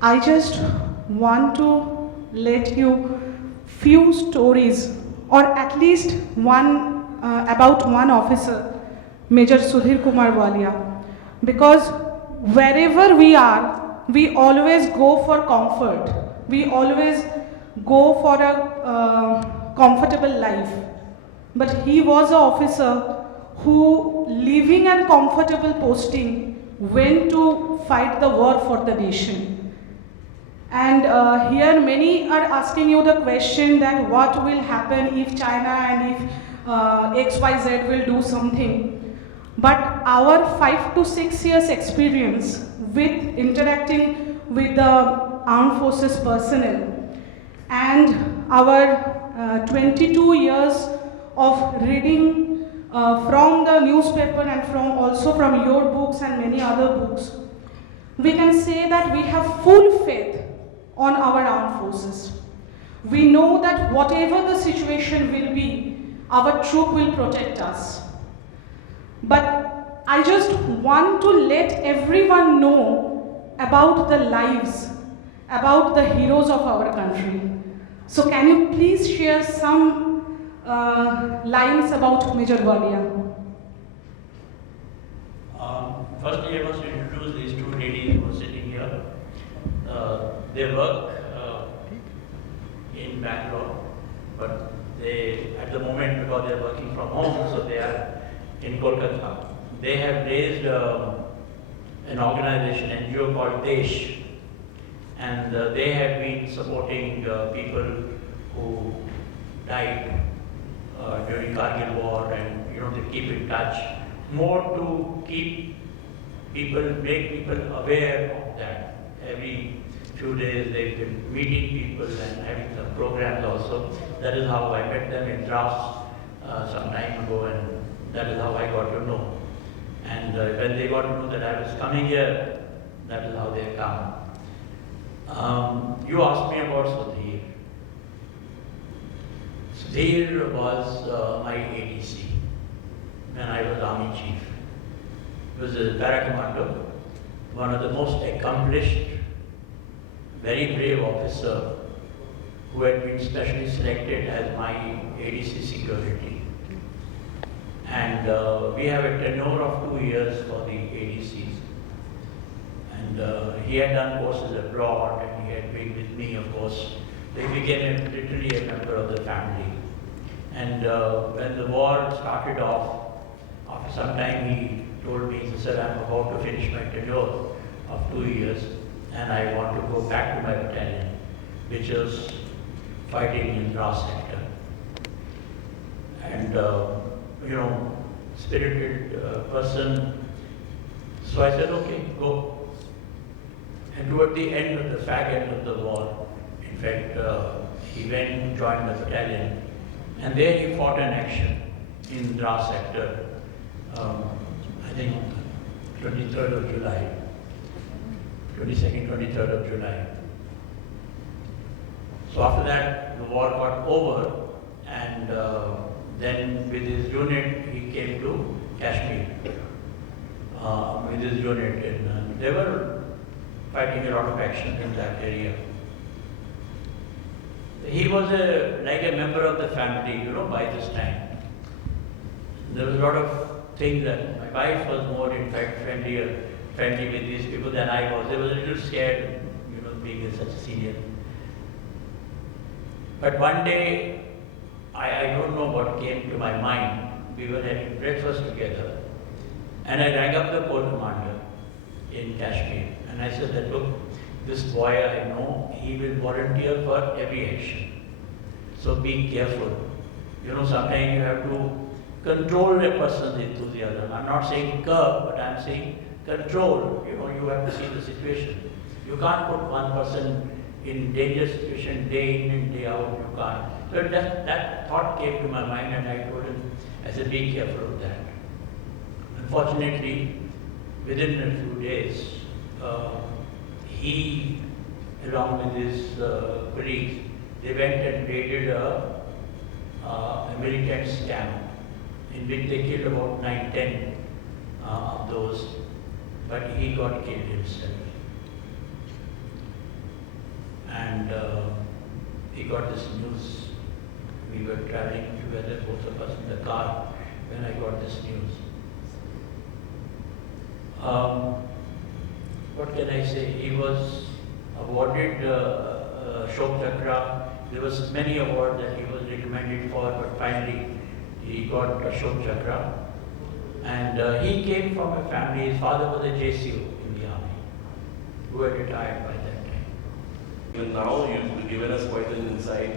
I just want to let you few stories, or at least one about one officer, Major Sudhir Kumar Walia, because wherever we are, we always go for comfort. We always go for a comfortable life. But he was an officer who, leaving a comfortable posting, went to fight the war for the nation. And here many are asking you the question that what will happen if China and if XYZ will do something. But our 5 to 6 years experience with interacting with the armed forces personnel and our 22 years of reading from the newspaper and also from your books and many other books, we can say that we have full faith on our armed forces. We know that whatever the situation will be, our troop will protect us. But I just want to let everyone know about the lives, about the heroes of our country. So can you please share some lines about Major Walia? Firstly, I must introduce these two ladies who are sitting here. They work in Bangalore, but they, at the moment, because they are working from home, so they are in Kolkata. They have raised an organization, NGO called Desh, and they have been supporting people who died during Kargil War, and they keep in touch, more to keep people, make people aware of that. Every few days they've been meeting people and having some programs also. That is how I met them in Dras some time ago, and that is how I got to know. And when they got to know that I was coming here, that is how they come. You asked me about Sudhir. Sudhir was my ADC when I was Army Chief. He was a para-commando, one of the most accomplished, very brave officer who had been specially selected as my ADC security. And we have a tenure of 2 years for the ADCs. And he had done courses abroad, and he had been with me, of course. He became literally a member of the family. And when the war started off, after some time he told me, he said, I'm about to finish my tenure of 2 years, and I want to go back to my battalion, which was fighting in Dras sector. And spirited person. So I said, okay, go. And toward the end of the fag end of the war, in fact, he went and joined the battalion, and there he fought an action in Dras sector, I think 23rd of July, 22nd, 23rd of July. So after that, the war got over, and then with his unit, he came to Kashmir with his unit. And they were fighting a lot of action in that area. He was like a member of the family, by this time. There was a lot of things that my wife was more, in fact, friendly with these people than I was. They were a little scared, being such a senior. But one day, I don't know what came to my mind. We were having breakfast together, and I rang up the corps commander in Kashmir, and I said that, look, this boy I know, he will volunteer for every action. So be careful. Sometimes you have to control a person's enthusiasm. I'm not saying curb, but I'm saying control. You have to see the situation. You can't put one person in dangerous situation day in and day out. You can't. So that thought came to my mind, and I told him, I said, be careful of that. Unfortunately, within a few days, he, along with his colleagues, they went and raided a militant camp in which they killed about 9-10 of those, but he got killed himself. And he got this news. We were traveling together, both of us in the car, when I got this news. What can I say? He was awarded Ashok Chakra. There was many awards that he was recommended for, but finally he got Ashok Chakra. And he came from a family, his father was a JCO in the army, who had retired by that time. Even now, you've given us quite an insight.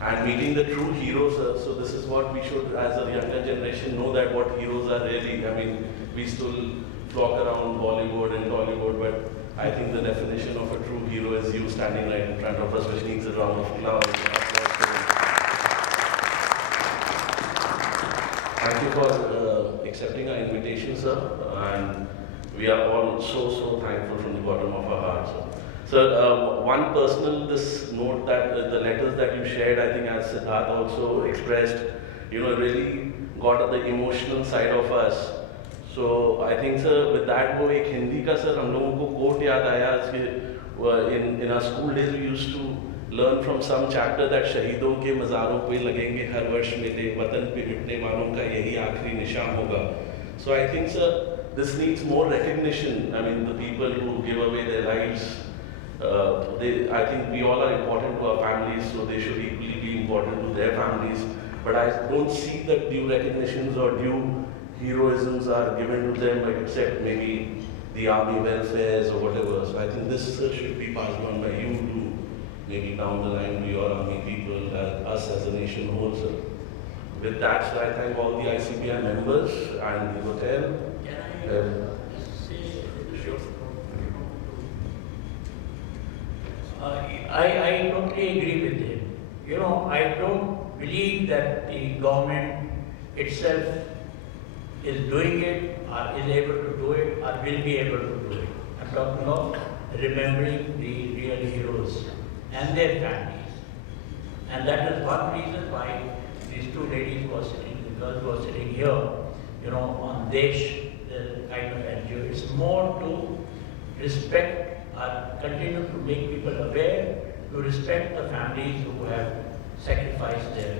And meeting the true heroes, so this is what we should, as a younger generation, know that what heroes are really. I mean, we still flock around Bollywood and Tollywood, but I think the definition of a true hero is you standing right in front of us, which needs a round of applause. Thank you for accepting our invitation, sir. And we are all so thankful from the bottom of our hearts. So one personal note that the letters that you shared, I think as Sidhartha also expressed, really got at the emotional side of us. So I think sir, with that वो एक हिंदी का sir हम लोगों को quote याद आया in our school days we used to learn from some chapter that शहीदों के मज़ारों पे लगेंगे हर वर्ष मेले वतन पे मिटने वालों का यही आखिरी निशान होगा. So I think sir, this needs more recognition. I mean the people who give away their lives, I think we all are important to our families, so they should equally be important to their families. But I don't see that due recognitions or due heroisms are given to them, like except maybe the army welfares or whatever. So I think this should be passed on by you to maybe down the line to your army people, us as a nation also. With that, so I thank all the ICBI members and the hotel. Sure. I totally agree with him. You know, I don't believe that the government itself is doing it, or is able to do it, or will be able to do it. I'm talking of remembering the real heroes and their families. And that is one reason why these two ladies were sitting, the girls were sitting here, you know, on Desh, the kind of NGO. It's more to respect or continue to make people aware, to respect the families who have sacrificed their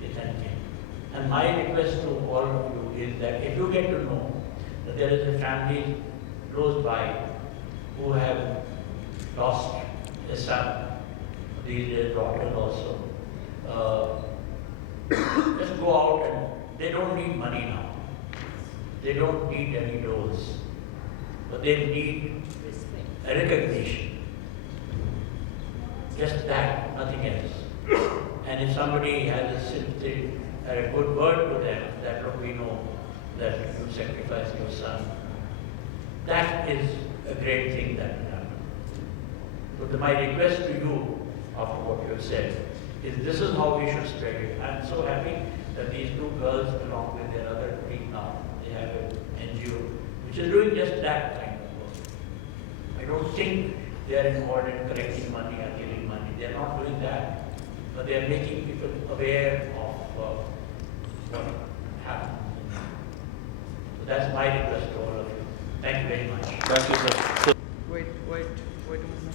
eternity. And my request to all of you is that if you get to know that there is a family close by who have lost a son, their daughter also, just go out and they don't need money now. They don't need any dose, but they need a recognition. Just that, nothing else. And if somebody has a sympathy, a good word to them, that look, we know that you sacrificed your son, that is a great thing that will happen. So my request to you, after what you have said, is this is how we should spread it. I am so happy that these two girls, along with their other colleague now, they have an NGO which is doing just that kind of work. I don't think they are involved in collecting money or giving money. They are not doing that. But they are making people aware of what happened. So that's my request to all of you. Thank you very much. Thank you, sir. Wait a moment.